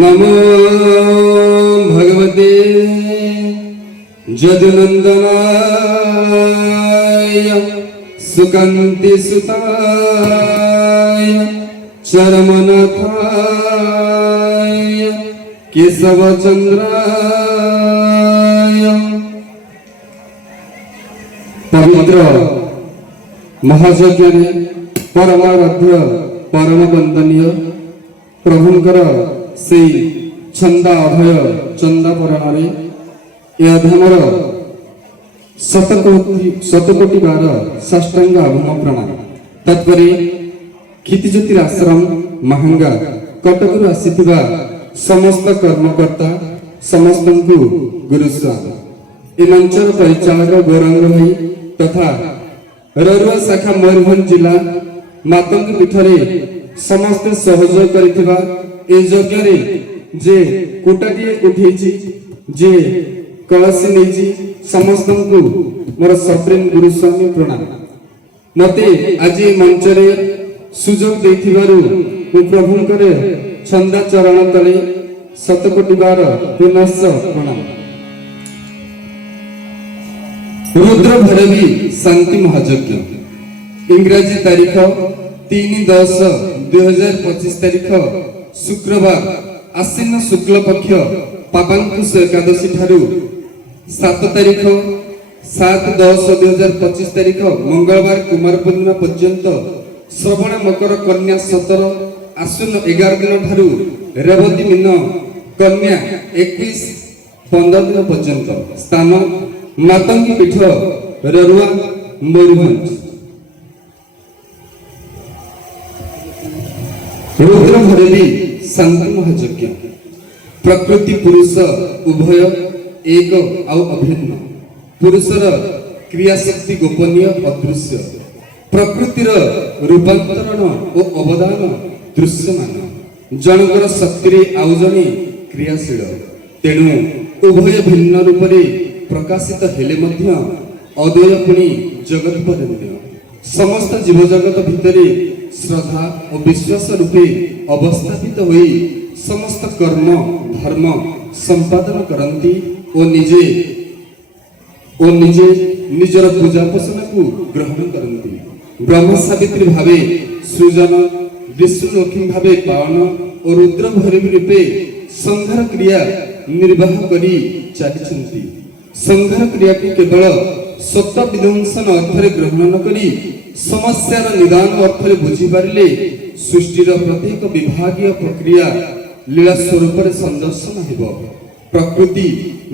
नमो भगवते जदुनंदनाय सुकांति सुताय चरमनाथाय केशवचंद्राय। पवित्र महायज्ञ परमाराध्य परम वंदनीय प्रभुंकर से छंदा अभय चंदा परण धामर शतकोटि बार साष्टांग अभम प्रणाम। तत्पर क्षितिज्योतिर आश्रम महांगा कटकरू आसीथिबा समस्त कर्मकर्ता समस्त गुरुस्वामी ए मंचर परिचालक गौरांग भाई तथा ररुआ शाखा मयूरभंज जिला मातंग पीठरे समस्त सहयोग करिथिबा ए यज्ञ जे कोटाटिए उठेछि जे कलसी नेछि समस्त मोर सप्रेम गुरुस्वामी प्रणाम। मते आज मंचरे सुजोग देथिबारु प्रभुंकर छंदा चरण तले शतकोटि बार पुनश्च प्रणाम। रुद्र भैरवी शांति महायज्ञ इंग्राजी तारीख 3-10-2025 तारीख शुक्रवार आश्विन शुक्ल पक्ष पापांकुश एकादशी ठारू 7 तारीख 7-10-2025 तारीख मंगलवार कुमार पूर्णिमा पर्यंत श्रवण मकर कन्या 17 आश्विन 11 दिन ठारू रेवती मीन कन्या 21-15 दिन पर्यंत स्थान मातंगी पीठ ररुआ मयूरभंज। रुद्र भैरवी शांति महायज्ञ प्रकृति पुरुष उभय एक आउ अभिन्न पुरुषर क्रियाशक्ति गोपनीय अदृश्य प्रकृतिर रूपांतरण और अवदान दृश्यमान जनकर शक्ति आउ जने क्रियाशील तेणु उभय भिन्न रूपरे प्रकाशित हेले मध्य अद्वय पुणी जगत परन्य समस्त जीव जगत भितरे श्रद्धा और विश्वास रूपे अवस्थापित होई समस्त कर्म धर्म संपादन करती और निजे निजर पूजा पोषण को ग्रहण करती ब्रह्म सावित्री भावे सृजन विष्णु लक्ष्मी भावे पावन और रुद्र भैरवी रूपे संहार क्रिया निर्वाह करी चली संहार क्रिया को केवल सत्य विध्वंसन अर्थरे ग्रहण न करी समस्यार निदान अर्थरे बुझी पारिले सृष्टिर प्रत्येक विभागीय प्रक्रिया लीला स्वरूप संदर्शन हेब। प्रकृति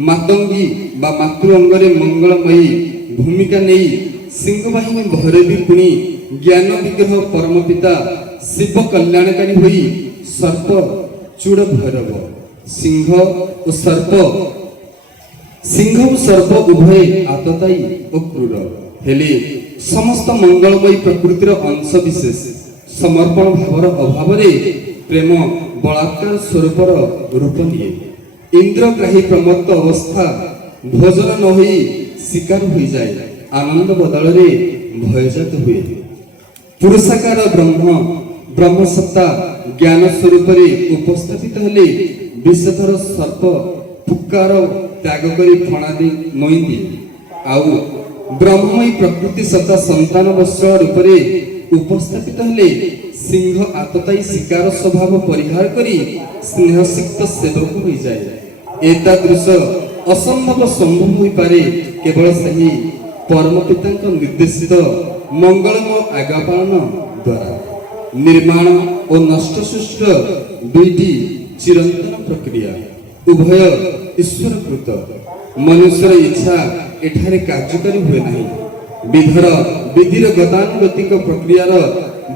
मातंगी बा मातृ अंगरे मंगलमयी भूमिका नहीं सिंहवाहिनी भैरवी पुणी ज्ञान विग्रह परम पिता शिव कल्याणकारी होई सर्प चूड़ भैरव सिंह और सर्प उभय आतताई और क्रूर हेले समस्त मंगलमयी प्रकृतिर अंश विशेष समर्पण भावर अभाव प्रेम बलात्कार स्वरूपर रूप निये इंद्रग्राही प्रमत्त अवस्था भोजन न होई शिकार हो जाए आनंद बदल भयजात हुए पुरुषाकार ब्रह्मसत्ता ज्ञान स्वरूप उपस्थापित हेले विषधर सर्प फुकार त्याग करी फणा दे नई दिए आउ ब्रह्ममयी प्रकृति सत्ता संतान वत्सल रूप उपस्थापित हेले सिंह आतताई शिकार स्वभाव परिहार करी स्नेहसिक्त सेवक हो जाए एतादृश असंभव संभव हो पारे केवल सही परम पिता निर्देशित मंगलमय आज्ञा पालन द्वारा निर्माण और नष्ट सृष्ट दुईटी चिरंतन प्रक्रिया उभय ईश्वरकृत मनुष्यर इच्छा एठारे कार्यकारी हुए नहीं विधिर गतानुगतिक प्रक्रियार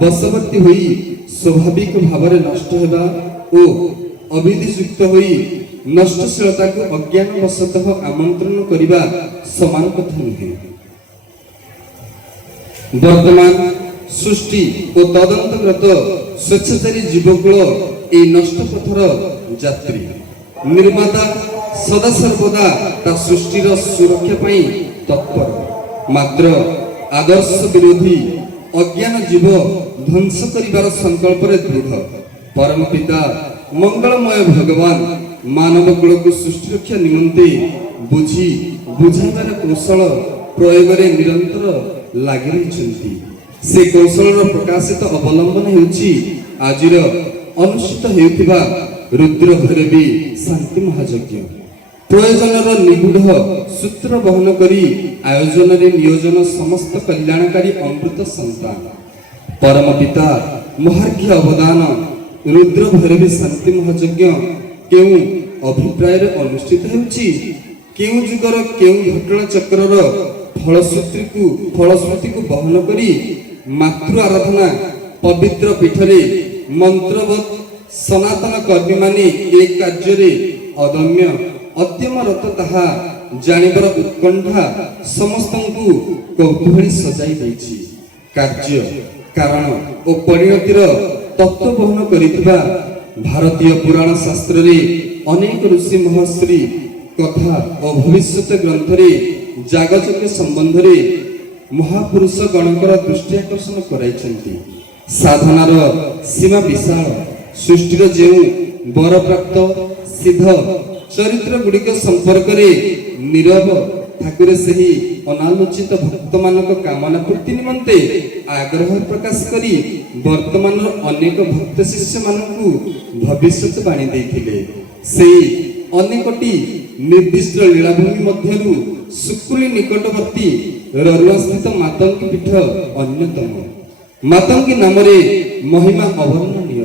बशवर्ती होई स्वाभाविक भावरे नष्ट हेबा ओ अविधियुक्त होई नष्टशीलता को अज्ञान वशतः आमंत्रण करिबा समान कथा नुहे। वर्तमान सृष्टि और तदंतर्गत स्वेच्छाचारी जीवकुल ए नष्ट पथर यात्री निर्माता सदा सर्वदा ता सृष्टिर सुरक्षा पाई तत्पर मात्र आदर्श विरोधी अज्ञान जीव ध्वंस करिबार संकल्प रे दृढ़ परम पिता मंगलमय भगवान मानव कुल को सृष्टि रक्षा निमंते बुझी बुझाइबार कौशल प्रयोग निरंतर लगी रही से कौशल प्रकाशित अवलंबन होउछि आजिर अनुष्ठित हेउथिबा रुद्र भैरवी शांति महायज्ञ प्रयोजन निगूढ़ सूत्र बहन करी आयोजन नियोजन समस्त कल्याणकारी अमृत संतान परम पिता महार्घ्य अवदान रुद्र भैरवी शांति महायज्ञ केउ अभिप्राय अनुष्ठित होउछि केउ जुगर केउ घटना चक्रर फलश्रुति को बहन करी मातृ आराधना पवित्र पीठरे मंत्रवत सनातन कर्मी माने एक कार्य अदम्य अद्यमरत ताहा जानिबर उत्कंठा समस्त कौतूहली सजाई देछि कार्य कारण और परिणतिर तत्व बहन करिथिबा भारतीय पुराण शास्त्र रे अनेक ऋषि महर्षि कथा और भविष्यत ग्रंथ रे जागतिक संबंध रे महापुरुष गणकर दृष्टि आकर्षण कराइछन्ति साधनार सीमा विशाल सृष्टिर जेउ वर प्राप्त सिद्ध चरित्र गुड़िक संपर्क रे नीरव ठाकुर सही अनालोचित भक्त मानक कामना पूर्ति निमंते आग्रह प्रकाश करी वर्तमान अनेक भक्त शिष्य मानकु भविष्यत बाणी देथिले सेही अनेकटी निर्दिष्ट लीलाभूमि मध्यरु सुकुली निकटवर्ती ररुआ स्थित मातंगी पीठ अन्यतम मातंगी नामरे महिमा अवर्णनीय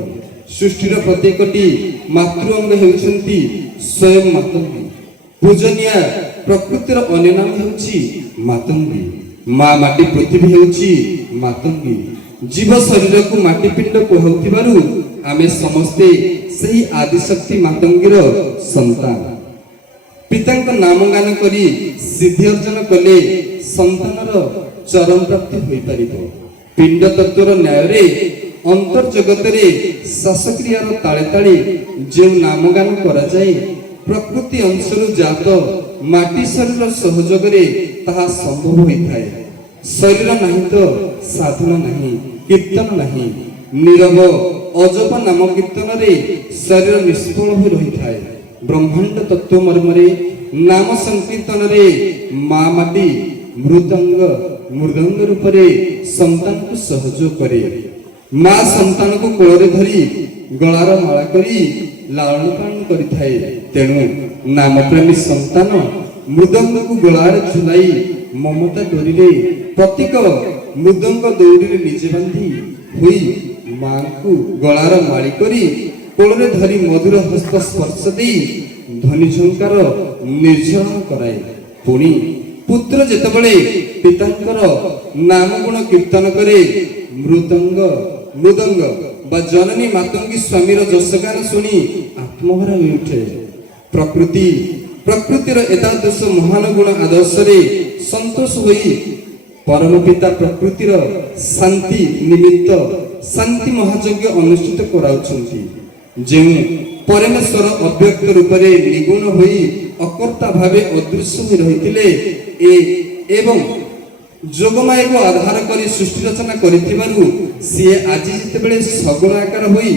सृष्टिर प्रत्येकटी मातृ अंग हेउछन्ति स्वयं मातंगी पूजनीय प्रकृतिर अन्य नाम हेउछि मातंगी मा माटी पृथ्वी हेउछि मातंगी जीव शरीर को माटी पिंड कहउथिबारु आमे समस्ते सही आदिशक्ति मातंगीर संतान पितांक नाम गान करी सिद्धि अर्जन कले संतानर चरम प्राप्ति होई परिबो पिंड तत्वर न्याय रे अंतर जगत रे शासक्रियार ताले ताले जे नाम गान करा जाय प्रकृति अंशरु जात माटी शरीर सहयोग रे ताहा संभव होई थाए शरीर नहीं तो साधना नहीं कीर्तन नहीं नीरव अजप नाम कीर्तन रे शरीर निष्फल हो रही थाए ब्रह्मांड तत्व मर्मरे नाम संकीर्तन रे मा माटी मृदंग रूप रे संतान को सहयोग करे मा संतान को कोଳରେ धरी गଳାର ମାଳା କରି ଲାଳନ ପାଳନ କରିଥାଏ ତେଣୁ ନାମ ପ୍ରେମୀ ସନ୍ତାନ ମୃଦଙ୍ଗକୁ ଗଳାରେ ଝୁଲାଇ ମମତା ଡୋରିରେ ପ୍ରତୀକ ମୃଦଙ୍ଗ ଦୌଡ଼ିରେ ନିଜେ ବାନ୍ଧି ହୋଇ ମାଙ୍କୁ ଗଳାର ମାଳି କରି କୋଳରେ ଧରି ମଧୁର ହସ୍ତ ସ୍ପର୍ଶ ଦେଇ ଧ୍ୱନି ଝଙ୍କାର ନିର୍ଝରଣ କରାଏ ପୁଣି ପୁତ୍ର ଯେତେବେଳେ ପିତାଙ୍କର ନାମ ଗୁଣ କୀର୍ତ୍ତନ କରେ मृदंग बा जननी मातंगी स्वामीर जसगान शुणी आत्महरा हो उठे प्रकृतिर एतादृश महान गुण आदर्श रे संतोष होई परम पिता प्रकृतिर शांति निमित्त शांति महायज्ञ अनुष्ठित कराउछन्ति जेउ परमेश्वर अव्यक्त रूप रे निगुण होई अकर्ता भावे अदृश्य होई रहिथिले एवं जोगमाया को आधार करी सृष्टि रचना करिथिबारु सिए आज जेतेबेले सगुण आकार होई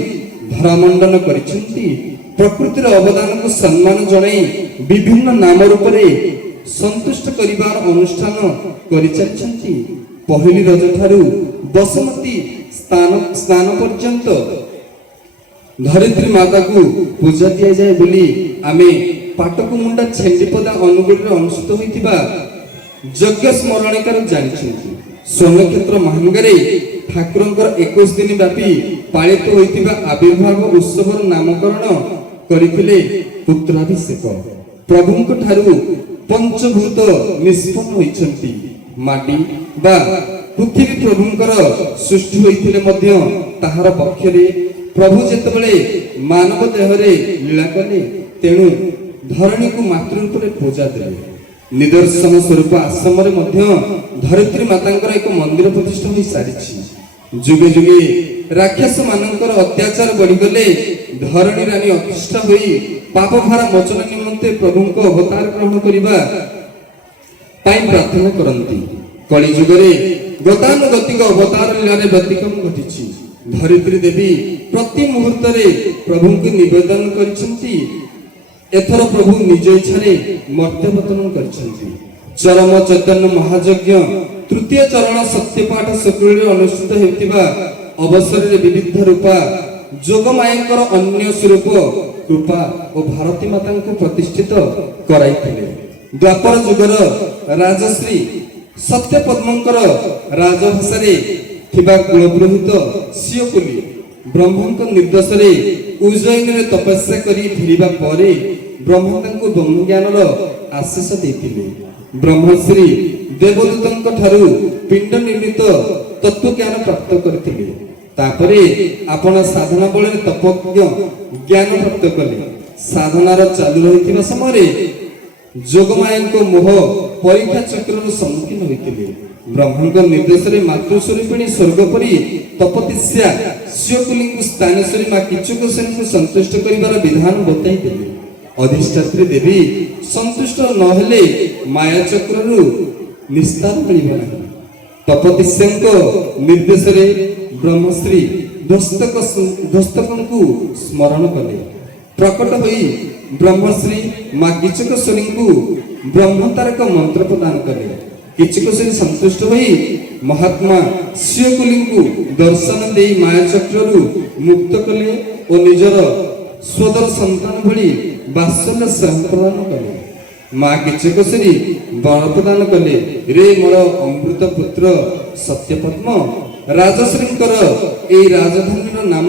धरामंडन करिसेंती प्रकृतिर अवदान को सम्मान जणाई विभिन्न नाम रूप रे संतुष्ट करिबार अनुष्ठान करिचंती पहली रज ठारू बसमती स्नान पर्यंत धरित्री माता को पूजा दिया जाए बोली आमे पाटक मुंडा छेंडीपदा अनुगुण अनुष्ठित होइतिबा यज्ञ स्मरणिकार जानिछन्ति सोनक्षेत्र महांगरे ठाकुरंकर 21 दिन व्यापी पालित होइतिबा आविर्भाव उत्सवर नामकरण करिथिले पुत्राभिषेक प्रभुंक ठारू पंचभूत निष्पन्न होइछन्ति माटी बा पृथ्वी प्रभुंकर सृष्टि होइथिले मध्य ताहार पक्षरे प्रभु जेतेबेले मानव देहरे लीला कले तेणु धरणी को मातृरूप रे पूजा देले निदर्शन स्वरूप आश्रम धरित्री मातांकर एक मंदिर प्रतिष्ठा हो सारी जुगे जुगे राक्षस मानकर अत्याचार बढ़ीगले धरणी रानी अतिष्ठा होई पाप भार मोचन निमंते प्रभु को अवतार ग्रहण करिबा पाई प्रार्थना करंती कली जुगरे गतानुगतिक अवतार लीला व्यतिक्रम घटिछि ଧରିତ୍ରୀ ଦେବୀ ପ୍ରତି ମୁହୂର୍ତ୍ତରେ ପ୍ରଭୁଙ୍କୁ ନିବେଦନ କରିଛନ୍ତି। ଏଥର ପ୍ରଭୁ ନିଜ ଇଚ୍ଛାରେ ମର୍ତ୍ତ୍ୟବତନ କରିଛନ୍ତି। ଚରମ ଚୈତନ୍ୟ ମହାଯଜ୍ଞ ତୃତୀୟ ଚରଣ ସତ୍ୟପାଠ ଶୁକ୍ଳରେ ଅନୁଷ୍ଠିତ ହେଉଥିବା ଅବସରରେ ବିବିଧ ରୂପା ଯୋଗମାୟାଙ୍କର ଅନ୍ୟ ସ୍ୱରୂପ କୃପା ଓ ଭାରତୀ ମାତାଙ୍କୁ ପ୍ରତିଷ୍ଠିତ କରାଇଥିଲେ। ଦ୍ୱାପର ଯୁଗର ରାଜଶ୍ରୀ ସତ୍ୟପଦ୍ମଙ୍କର ରାଜଭାଷାରେ ଥିବା କୁଳପୁରୋହିତ ଶିଓକୁଲି ବ୍ରହ୍ମଙ୍କ ନିର୍ଦ୍ଦେଶରେ ଉଜ୍ଜୟିନୀରେ ତପସ୍ୟା କରି ଫେରିବା ପରେ ବ୍ରହ୍ମ ତାଙ୍କୁ ବ୍ରହ୍ମଜ୍ଞାନର ଆଶୀଷ ଦେଇଥିଲେ। ବ୍ରହ୍ମଶ୍ରୀ ଦେବଦୂତଙ୍କ ଠାରୁ ପିଣ୍ଡ ନିର୍ମିତ ତତ୍ତ୍ୱଜ୍ଞାନ ପ୍ରାପ୍ତ କରିଥିଲେ। ତାପରେ ଆପଣ ସାଧନା ବଳରେ ତପଜ୍ଞ ଜ୍ଞାନ ପ୍ରାପ୍ତ କଲେ। ସାଧନାର ଚାଲୁ ରହିଥିବା ସମୟରେ ଯୋଗମାୟାଙ୍କ ମୋହ ପରୀକ୍ଷା ଚକ୍ରର ସମ୍ମୁଖୀନ ହୋଇଥିଲେ। ବ୍ରହ୍ମଙ୍କ ନିର୍ଦ୍ଦେଶରେ ମାତୃସ୍ୱରୂପିଣୀ ସ୍ୱର୍ଗ ପରି ତପତିସ୍ୟା ଶିଓକୁଲିଙ୍କୁ ସ୍ଥାନେଶ୍ୱରୀ ମା କିଚକସେନଙ୍କୁ ସନ୍ତୁଷ୍ଟ କରିବାର ବିଧାନ ବତାଇ ଦେଲେ। ଅଧିଷ୍ଠାତ୍ରୀ ଦେବୀ ସନ୍ତୁଷ୍ଟ ନହେଲେ ମାୟା ଚକ୍ରରୁ ନିସ୍ତାର ମିଳିବ ନାହିଁ। ତପତିସ୍ୟାଙ୍କ ନିର୍ଦ୍ଦେଶରେ ବ୍ରହ୍ମଶ୍ରୀ ଧ୍ୱସ୍ତକଙ୍କୁ ସ୍ମରଣ କଲେ। ପ୍ରକଟ ହୋଇ ବ୍ରହ୍ମଶ୍ରୀ ମା କିଚକଶ୍ୱରୀଙ୍କୁ ବ୍ରହ୍ମତାରକ ମନ୍ତ୍ର ପ୍ରଦାନ କଲେ। କିଚକଶ୍ୱରୀ ସନ୍ତୁଷ୍ଟ ହୋଇ ମହାତ୍ମା ଶିଓକୁଲିଙ୍କୁ ଦର୍ଶନ ଦେଇ ମାୟା ଚକ୍ରରୁ ମୁକ୍ତ କଲେ ଓ ନିଜର ସ୍ୱଦର ସନ୍ତାନ ଭଳି ବାତ୍ସଲ୍ୟ ସ୍ନେହ ପ୍ରଦାନ କଲେ। ମା କିଚକଶ୍ୱରୀ ବର ପ୍ରଦାନ କଲେ, ରେ ମୋର ଅମୃତ ପୁତ୍ର ସତ୍ୟପଦ୍ମ, ରାଜଶ୍ରୀଙ୍କର ଏହି ରାଜଧାନୀର ନାମ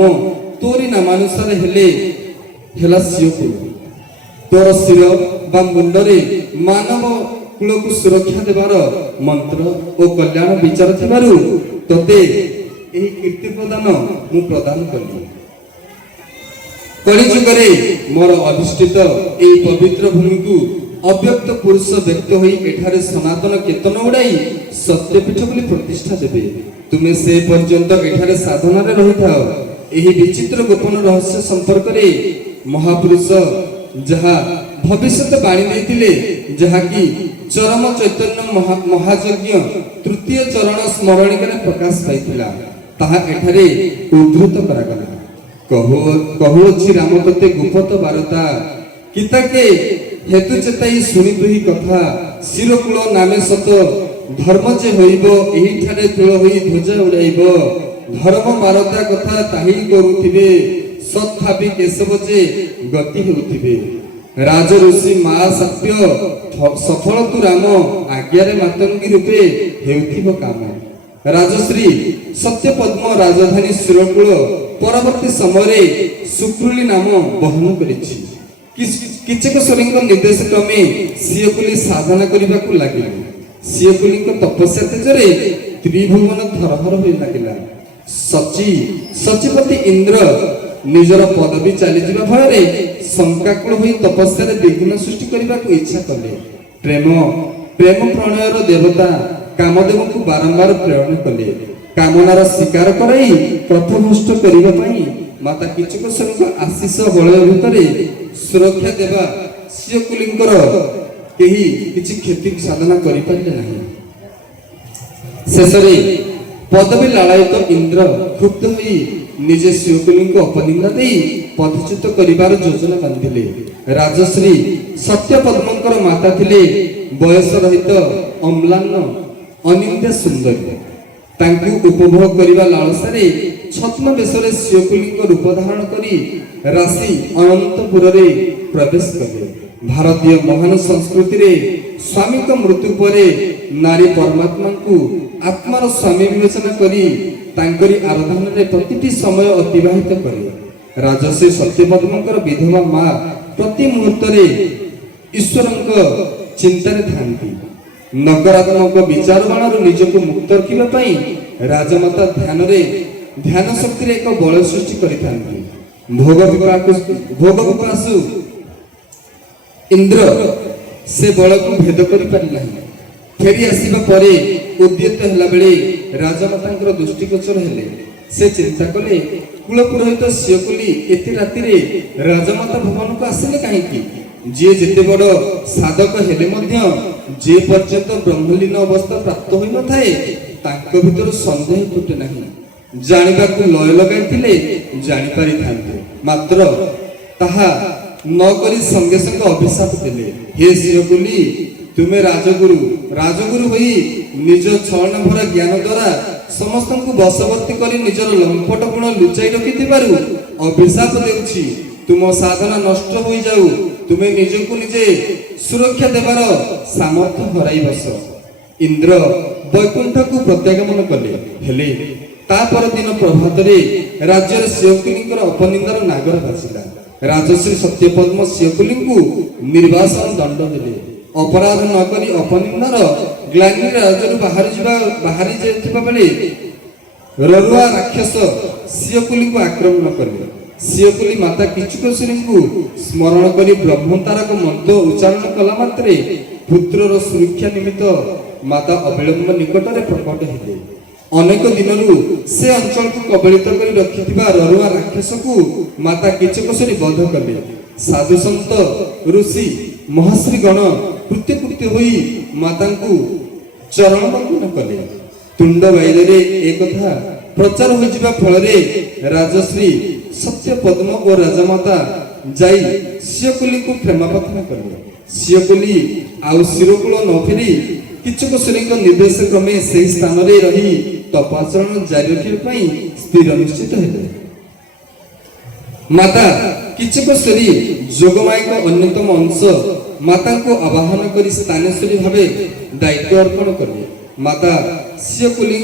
ତୋରି ନାମାନୁସାରେ ହେଲା ଶିଓକୁଲି। ତୋର ଶିର ବା ମୁଣ୍ଡରେ ମାନବ କୁଳକୁ ସୁରକ୍ଷା ଦେବାର ମନ୍ତ୍ର ଓ କଲ୍ୟାଣ ବିଚାର ଥିବାରୁ ତୋତେ ଏହି କୀର୍ତ୍ତି ପ୍ରଦାନ ମୁଁ ପ୍ରଦାନ କଲି। କଳିଯୁଗରେ ମୋର ଅଧିଷ୍ଠିତ ଏହି ପବିତ୍ର ଭୂମିକୁ ଅବ୍ୟକ୍ତ ପୁରୁଷ ବ୍ୟକ୍ତ ହୋଇ ଏଠାରେ ସନାତନ କେତନ ଉଡ଼ାଇ ସତ୍ୟପୀଠ ବୋଲି ପ୍ରତିଷ୍ଠା ଦେବେ। ତୁମେ ସେ ପର୍ଯ୍ୟନ୍ତ ଏଠାରେ ସାଧନାରେ ରହିଥାଅ। ଏହି ବିଚିତ୍ର ଗୋପନ ରହସ୍ୟ ସମ୍ପର୍କରେ ମହାପୁରୁଷ ଯାହା ଭବିଷ୍ୟତ ବାଣୀ ଦେଇଥିଲେ, ଯାହାକି ଚରମ ଚୈତନ୍ୟ ମହାଯଜ୍ଞ ତୃତୀୟ ଚରଣ ସ୍ମରଣିକାରେ ପ୍ରକାଶ ପାଇଥିଲା, ତାହା ଏଠାରେ ଉଦ୍ଧୃତ କରାଗଲା। କହୁଅଛି ରାମ ତୋତେ ଗୁପତ ବାରତା, କିତାକେ ହେତୁ ଚେତାଇ ଶୁଣି ତୁହି କଥା, ଶିରକୂଳ ନାମେ ସତ ଧର୍ମ ଯେ ହୋଇବ, ଏହିଠାରେ ତୁଳ ହୋଇ ଧ୍ୱଜା ଉଡ଼ାଇବ। ଧର୍ମ ବାରତା କଥା ତାହି କରୁଥିବେ, ସତ୍ ଭାବି କେଶବ ଯେ ଗତି ହେଉଥିବେ। ରାଜ ଋଷି ମା ସାପ୍ୟ ସଫଳ ତୁ ରାମ, ଆଜ୍ଞାରେ ମାତଙ୍ଗୀ ରୂପେ ହେଉଥିବ କାମ। ରାଜଶ୍ରୀ ସତ୍ୟପଦ୍ମ ରାଜଧାନୀ ଶିରକୂଳ ପରବର୍ତ୍ତୀ ସମୟରେ ଶୁକ୍ରୁଲି ନାମ ବହନ କରିଛି। କିଚକଶ୍ୱରୀଙ୍କ ନିର୍ଦ୍ଦେଶ କ୍ରମେ ଶିଓକୁଲି ସାଧନା କରିବାକୁ ଲାଗିଲେ। ଶିଓକୁଲିଙ୍କ ତପସ୍ୟା ତେଜରେ ତ୍ରିଭୁବନ ଧରହର ହୋଇ ଲାଗିଲା। ସଚିପତି ଇନ୍ଦ୍ର ନିଜର ପଦବୀ ଚାଲିଯିବା ଫଳରେ ଶଙ୍କାକୁଳ ହୋଇ ତପସ୍ୟାରେ ବିଘ୍ନ ସୃଷ୍ଟି କରିବାକୁ ଇଚ୍ଛା କଲେ। ପ୍ରେମ ପ୍ରଣୟର ଦେବତା କାମଦେବଙ୍କୁ ବାରମ୍ବାର ପ୍ରେରଣ କଲେ। କାମନାର ଶିକାର କରାଇ ପଥଭ୍ରଷ୍ଟ କରିବା ପାଇଁ ମାତା କିଚକଶ୍ୱରୀଙ୍କ ଆଶୀଷ ବଳୟ ଭିତରେ ସୁରକ୍ଷା ଦେବା ଶିଓକୁଲିଙ୍କର କେହି କିଛି କ୍ଷତି ସାଧନା କରିପାରିଲେ ନାହିଁ। ଶେଷରେ ପଦବୀ ଲାଳାୟିତ ଇନ୍ଦ୍ର କ୍ଷୁବ୍ଧ ହୋଇ ନିଜେ ଶିଓକୁଲିଙ୍କୁ ଅପନିନ୍ଦା ଦେଇ ପଦଚ୍ୟୁତ କରିବାର ଯୋଜନା ବାନ୍ଧିଲେ। ରାଜଶ୍ରୀ ସତ୍ୟପଦ୍ମଙ୍କର ମାତା ଥିଲେ ବୟସ ରହିତ ଅମ୍ଳାନ ଅନିନ୍ଦ୍ୟ ସୁନ୍ଦରୀ। ତାଙ୍କୁ ଉପଭୋଗ କରିବା ଲାଳସାରେ ଛଦ୍ମବେଶରେ ଶିଓକୁଲିଙ୍କ ରୂପ ଧାରଣ କରି ରାଶି ଅନନ୍ତପୁରରେ ପ୍ରବେଶ କଲେ। ଭାରତୀୟ ମହାନ ସଂସ୍କୃତିରେ ସ୍ୱାମୀଙ୍କ ମୃତ୍ୟୁ ପରେ ନାରୀ ପରମାତ୍ମାଙ୍କୁ ଆତ୍ମାର ସ୍ୱାମୀ ବିବେଚନା କରି ତାଙ୍କରି ଆରାଧନାରେ ପ୍ରତିଟି ସମୟ ଅତିବାହିତ କରେ। ରାଜଶ୍ରୀ ସତ୍ୟପଦ୍ମଙ୍କର ବିଧବା ମା ପ୍ରତି ମୁହୂର୍ତ୍ତରେ ଈଶ୍ୱରଙ୍କ ଚିନ୍ତାରେ ଥାନ୍ତି। ନକାରାତ୍ମକ ବିଚାର ବାଣରୁ ନିଜକୁ ମୁକ୍ତ ରଖିବା ପାଇଁ ରାଜମାତା ଧ୍ୟାନ ଶକ୍ତିରେ ଏକ ବଳ ସୃଷ୍ଟି କରିଥାନ୍ତି। ଭୋଗ ବିପାସୁ ଇନ୍ଦ୍ର ସେ ବଳକୁ ଭେଦ କରିପାରିନାହିଁ। ଫେରି ଆସିବା ପରେ ଉଦ୍ୟତ ହେଲା ବେଳେ ରାଜମାତାଙ୍କର ଦୃଷ୍ଟିଗୋଚର ହେଲେ। ସେ ଚିନ୍ତା କଲେ, କୁଳପୁରୋହିତ ଶିଓକୁଲି ଏତେ ରାତିରେ ରାଜମାତା ଭବନକୁ ଆସିଲେ କାହିଁକି? ଯିଏ ଯେତେ ବଡ଼ ସାଧକ ହେଲେ ମଧ୍ୟ ଯେ ପର୍ଯ୍ୟନ୍ତ ବ୍ରହ୍ମଲୀନ ଅବସ୍ଥା ପ୍ରାପ୍ତ ହୋଇନଥାଏ ତାଙ୍କ ଭିତରୁ ସନ୍ଦେହ ତୁଟେ ନାହିଁ। ଜାଣିବାକୁ ଲୟ ଲଗାଇଥିଲେ ଜାଣିପାରିଥାନ୍ତେ, ମାତ୍ର ତାହା ନକରି ସଙ୍ଗେ ସଙ୍ଗେ ଅଭିଶାପ ଦେଲେ। ହେ ଶିରକୁଲି, ତୁମେ ରାଜଗୁରୁ ହୋଇ ନିଜ ଛଳନା ଭରା ଜ୍ଞାନ ଦ୍ୱାରା ସମସ୍ତଙ୍କୁ ବଶବର୍ତ୍ତୀ କରି ନିଜର ଲମ୍ପଟ ଗୁଣ ଲୁଚାଇ ରଖିଥିବାରୁ ଅଭିଶାପ ଦେଉଛି, ତୁମ ସାଧନା ନଷ୍ଟ ହୋଇଯାଉ, ତୁମେ ନିଜକୁ ନିଜେ ସୁରକ୍ଷା ଦେବାର ସାମର୍ଥ୍ୟ ହରାଇ ବସ। ଇନ୍ଦ୍ର ବୈକୁଣ୍ଠକୁ ପ୍ରତ୍ୟାଗମନ କଲେ। ହେଲେ ତା ପରଦିନ ପ୍ରଭାତରେ ରାଜ୍ୟରେ ଶିବକୁଲିଙ୍କର ଅପନିନ୍ଦାର ନାଗର ବାଜିଲା। ରାଜଶ୍ରୀ ସତ୍ୟପଦ୍ମ ଶିବକୁଲିଙ୍କୁ ନିର୍ବାସନ ଦଣ୍ଡ ଦେଲେ। ଅପରାଧ ନକରି ଅପନିନ୍ଦାର ଗ୍ଲାନି ରାଜ୍ୟରୁ ବାହାରି ଯାଇଥିବା ବେଳେ ରରୁଆ ରାକ୍ଷସ ଶିବକୁଲିଙ୍କୁ ଆକ୍ରମଣ କଲେ। ଶିବକୁଲି ମାତା କିଚୁକେଶ୍ୱରୀଙ୍କୁ ସ୍ମରଣ କରି ବ୍ରହ୍ମତାରକ ମନ୍ତ୍ର ଉଚ୍ଚାରଣ କଲା ମାତ୍ରେ ପୁତ୍ରର ସୁରକ୍ଷା ନିମିତ୍ତ ମାତା ଅବିଳମ୍ବ ନିକଟରେ ପ୍ରକଟ ହେଲେ। ଅନେକ ଦିନରୁ ସେ ଅଞ୍ଚଳକୁ କବଳିତ କରି ରଖିଥିବା ରରୁଆ ରାକ୍ଷସକୁ ମାତା କିଚକେଶ୍ୱରୀ ବଧ କଲେ। ସାଧୁସନ୍ଥ ଋଷି ମହାଶ୍ରୀ ଗଣ କୃତ୍ୟ ହୋଇ ମାତାଙ୍କୁ ଚରଣ ବନ୍ଦନ କଲେ। ତୁଣ୍ଡ ବାଇଦରେ ଏକଥା ପ୍ରଚାର ହୋଇଯିବା ଫଳରେ ରାଜଶ୍ରୀ ସତ୍ୟପଦ୍ମ ଓ ରାଜମାତା ଯାଇ ଶିବକୁଲିଙ୍କୁ କ୍ଷମା ପ୍ରାର୍ଥନା କଲେ। ଶିବକୁଲି ଆଉ ଶିରକୂଳ ନ ଫେରି କିଚକେଶ୍ୱରୀଙ୍କ ନିର୍ଦ୍ଦେଶ କ୍ରମେ ସେହି ସ୍ଥାନରେ ରହି ତପାଚରଣ ଜାରି ରଖିବା ପାଇଁ ସ୍ଥିର ନିଶ୍ଚିତ ହେଲେ। ମାତା କିଚକେଶ୍ୱରୀ ଯୋଗମାୟାଙ୍କ ଅନ୍ୟତମ ଅଂଶ ମାତାଙ୍କୁ ଆବାହନ କରି ସ୍ଥାନେଶ୍ୱରୀ ଭାବେ ଦାୟିତ୍ୱ ଅର୍ପଣ କଲେ। ମାତା ଶିବକୁଲି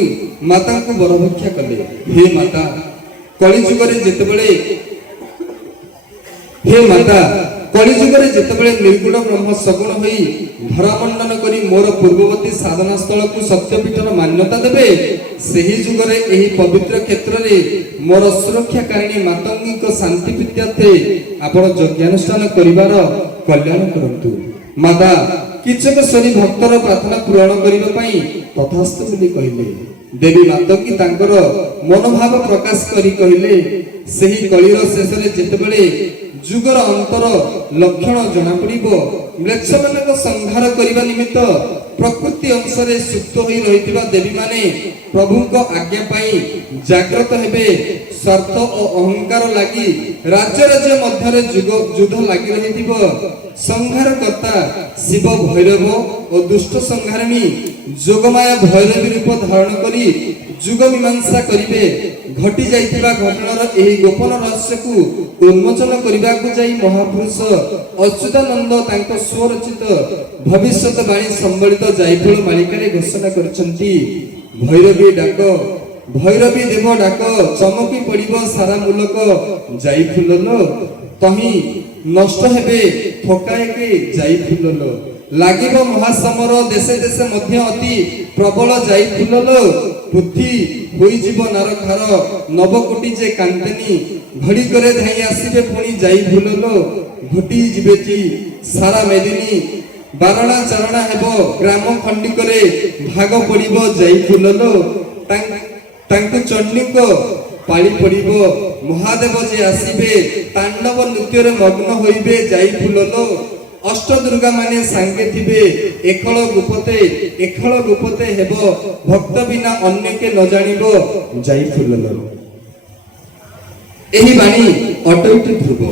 ମାତାଙ୍କୁ ବରଭିକ୍ଷା କଲେ। ହେ ମାତା, କଳିଯୁଗରେ ଯେତେବେଳେ ନିର୍ଗୁଣ ବ୍ରହ୍ମ ସଗୁଣ ହୋଇ ଧରାମଣ୍ଡନ କରି ମୋର ପୂର୍ବବର୍ତ୍ତୀ ସାଧନା ସ୍ଥଳକୁ ସତ୍ୟପୀଠର ମାନ୍ୟତା ଦେବେ, ସେହି ଯୁଗରେ ଏହି ପବିତ୍ର କ୍ଷେତ୍ରରେ ମୋର ସୁରକ୍ଷାକାରିଣୀ ମାତଙ୍ଗୀଙ୍କ ଶାନ୍ତି ପ୍ରୀତ୍ୟାର୍ଥେ ଆପଣ ଯଜ୍ଞାନୁଷ୍ଠାନ କରିବାର କଲ୍ୟାଣ କରନ୍ତୁ। ମାତା କିଚକେଶ୍ୱରୀ ଭକ୍ତର ପ୍ରାର୍ଥନା ପୂରଣ କରିବା ପାଇଁ ତଥାସ୍ତ ବୋଲି କହିଲେ। ଦେବୀ ମାତଙ୍ଗୀ ତାଙ୍କର ମନୋଭାବ ପ୍ରକାଶ କରି କହିଲେ, ସେହି କଳିର ଶେଷରେ ଯେତେବେଳେ ଯୁଗର ଅନ୍ତର ଲକ୍ଷଣ ଜଣାପଡ଼ିବ, ମ୍ଲେଚ୍ଛମାନଙ୍କ ସଂହାର କରିବା ନିମିତ୍ତ ପ୍ରକୃତି ଅଂଶରେ ସୁପ୍ତ ହୋଇ ରହିଥିବା ଦେବୀମାନେ ପ୍ରଭୁଙ୍କ ଆଜ୍ଞା ପାଇଁ ଜାଗ୍ରତ ହେବେ। ସ୍ୱାର୍ଥ ଓ ଅହଙ୍କାର ଲାଗି ରାଜ୍ୟ ମଧ୍ୟରେ ଯୁଦ୍ଧ ଲାଗି ରହିଥିବ। ସଂହାରକର୍ତ୍ତା ଶିବ ଭୈରବ ଓ ଦୁଷ୍ଟ ସଂହାରିଣୀ ଯୋଗମାୟା ଭୈରବୀ ରୂପ ଧାରଣ କରି ଯୁଗ ମୀମାଂସା କରିବେ। ଘଟି ଯାଇଥିବା ଘଟଣାର ଏହି ଗୋପନ ରହସ୍ୟକୁ ଉନ୍ମୋଚନ କରିବାକୁ ଯାଇ ମହାପୁରୁଷ ଅଚ୍ୟୁତାନନ୍ଦ ତାଙ୍କ ସ୍ୱରଚିତ ଭବିଷ୍ୟତ ବାଣୀ ସମ୍ବଳିତ ଜାଇଫଳ ମାଳିକାରେ ଘୋଷଣା କରିଛନ୍ତି। ଭୈରବୀ ଦେବ ଡାକ, ଚମକି ପଡ଼ିବ ସାରା ମୁଲକ, ଜାଇଫୁଲଲ ତହିଁ ନଷ୍ଟ ହେବେ ଥକାଏକେ ଜାଇଫୁଲଲ। ଲାଗିବ ମହାସମର ଦେଶେ ଦେଶେ ମଧ୍ୟ ଅତି ପ୍ରବଳ ଜାଇଫୁଲଲ। ପୃଥ୍ୱୀ ହୋଇଯିବ ନାରଖାର, ନବକୋଟି ଯେ କାନ୍ତେନି, ଘଡ଼ିକରେ ଧାଇଁ ଆସିବେ ପୁଣି ଜାଇଫୁଲଲ। ଘୋଟି ଯିବେଟି ସାରା ମେଦିନୀ, ବାରଣା ଚାରଣା ହେବ ଗ୍ରାମ ଖଣ୍ଡିକରେ, ଭାଗ ପଡ଼ିବ ଜାଇଫୁଲଲ। ତାଙ୍କୁ ଚଣ୍ଡୀଙ୍କ ପାଳି ପଡ଼ିବ, ମହାଦେବ ଯେ ଆସିବେ, ତାଣ୍ଡବ ନୃତ୍ୟରେ ମଗ୍ନ ହୋଇବେ ଜାଇଫୁଲଲ। ଅଷ୍ଟଦୁର୍ଗା ମାନେ ସାଙ୍ଗେ ଥିବେ, ଏଖଳ ଗୁପତେ ହେବ, ଭକ୍ତ ବିନା ଅନ୍ୟ କେ ନ ଜାଣିବ ଜାଇଫୁଲଲ। ଏହି ବାଣୀ ଅଟୋଟି ଧ୍ରୁବ।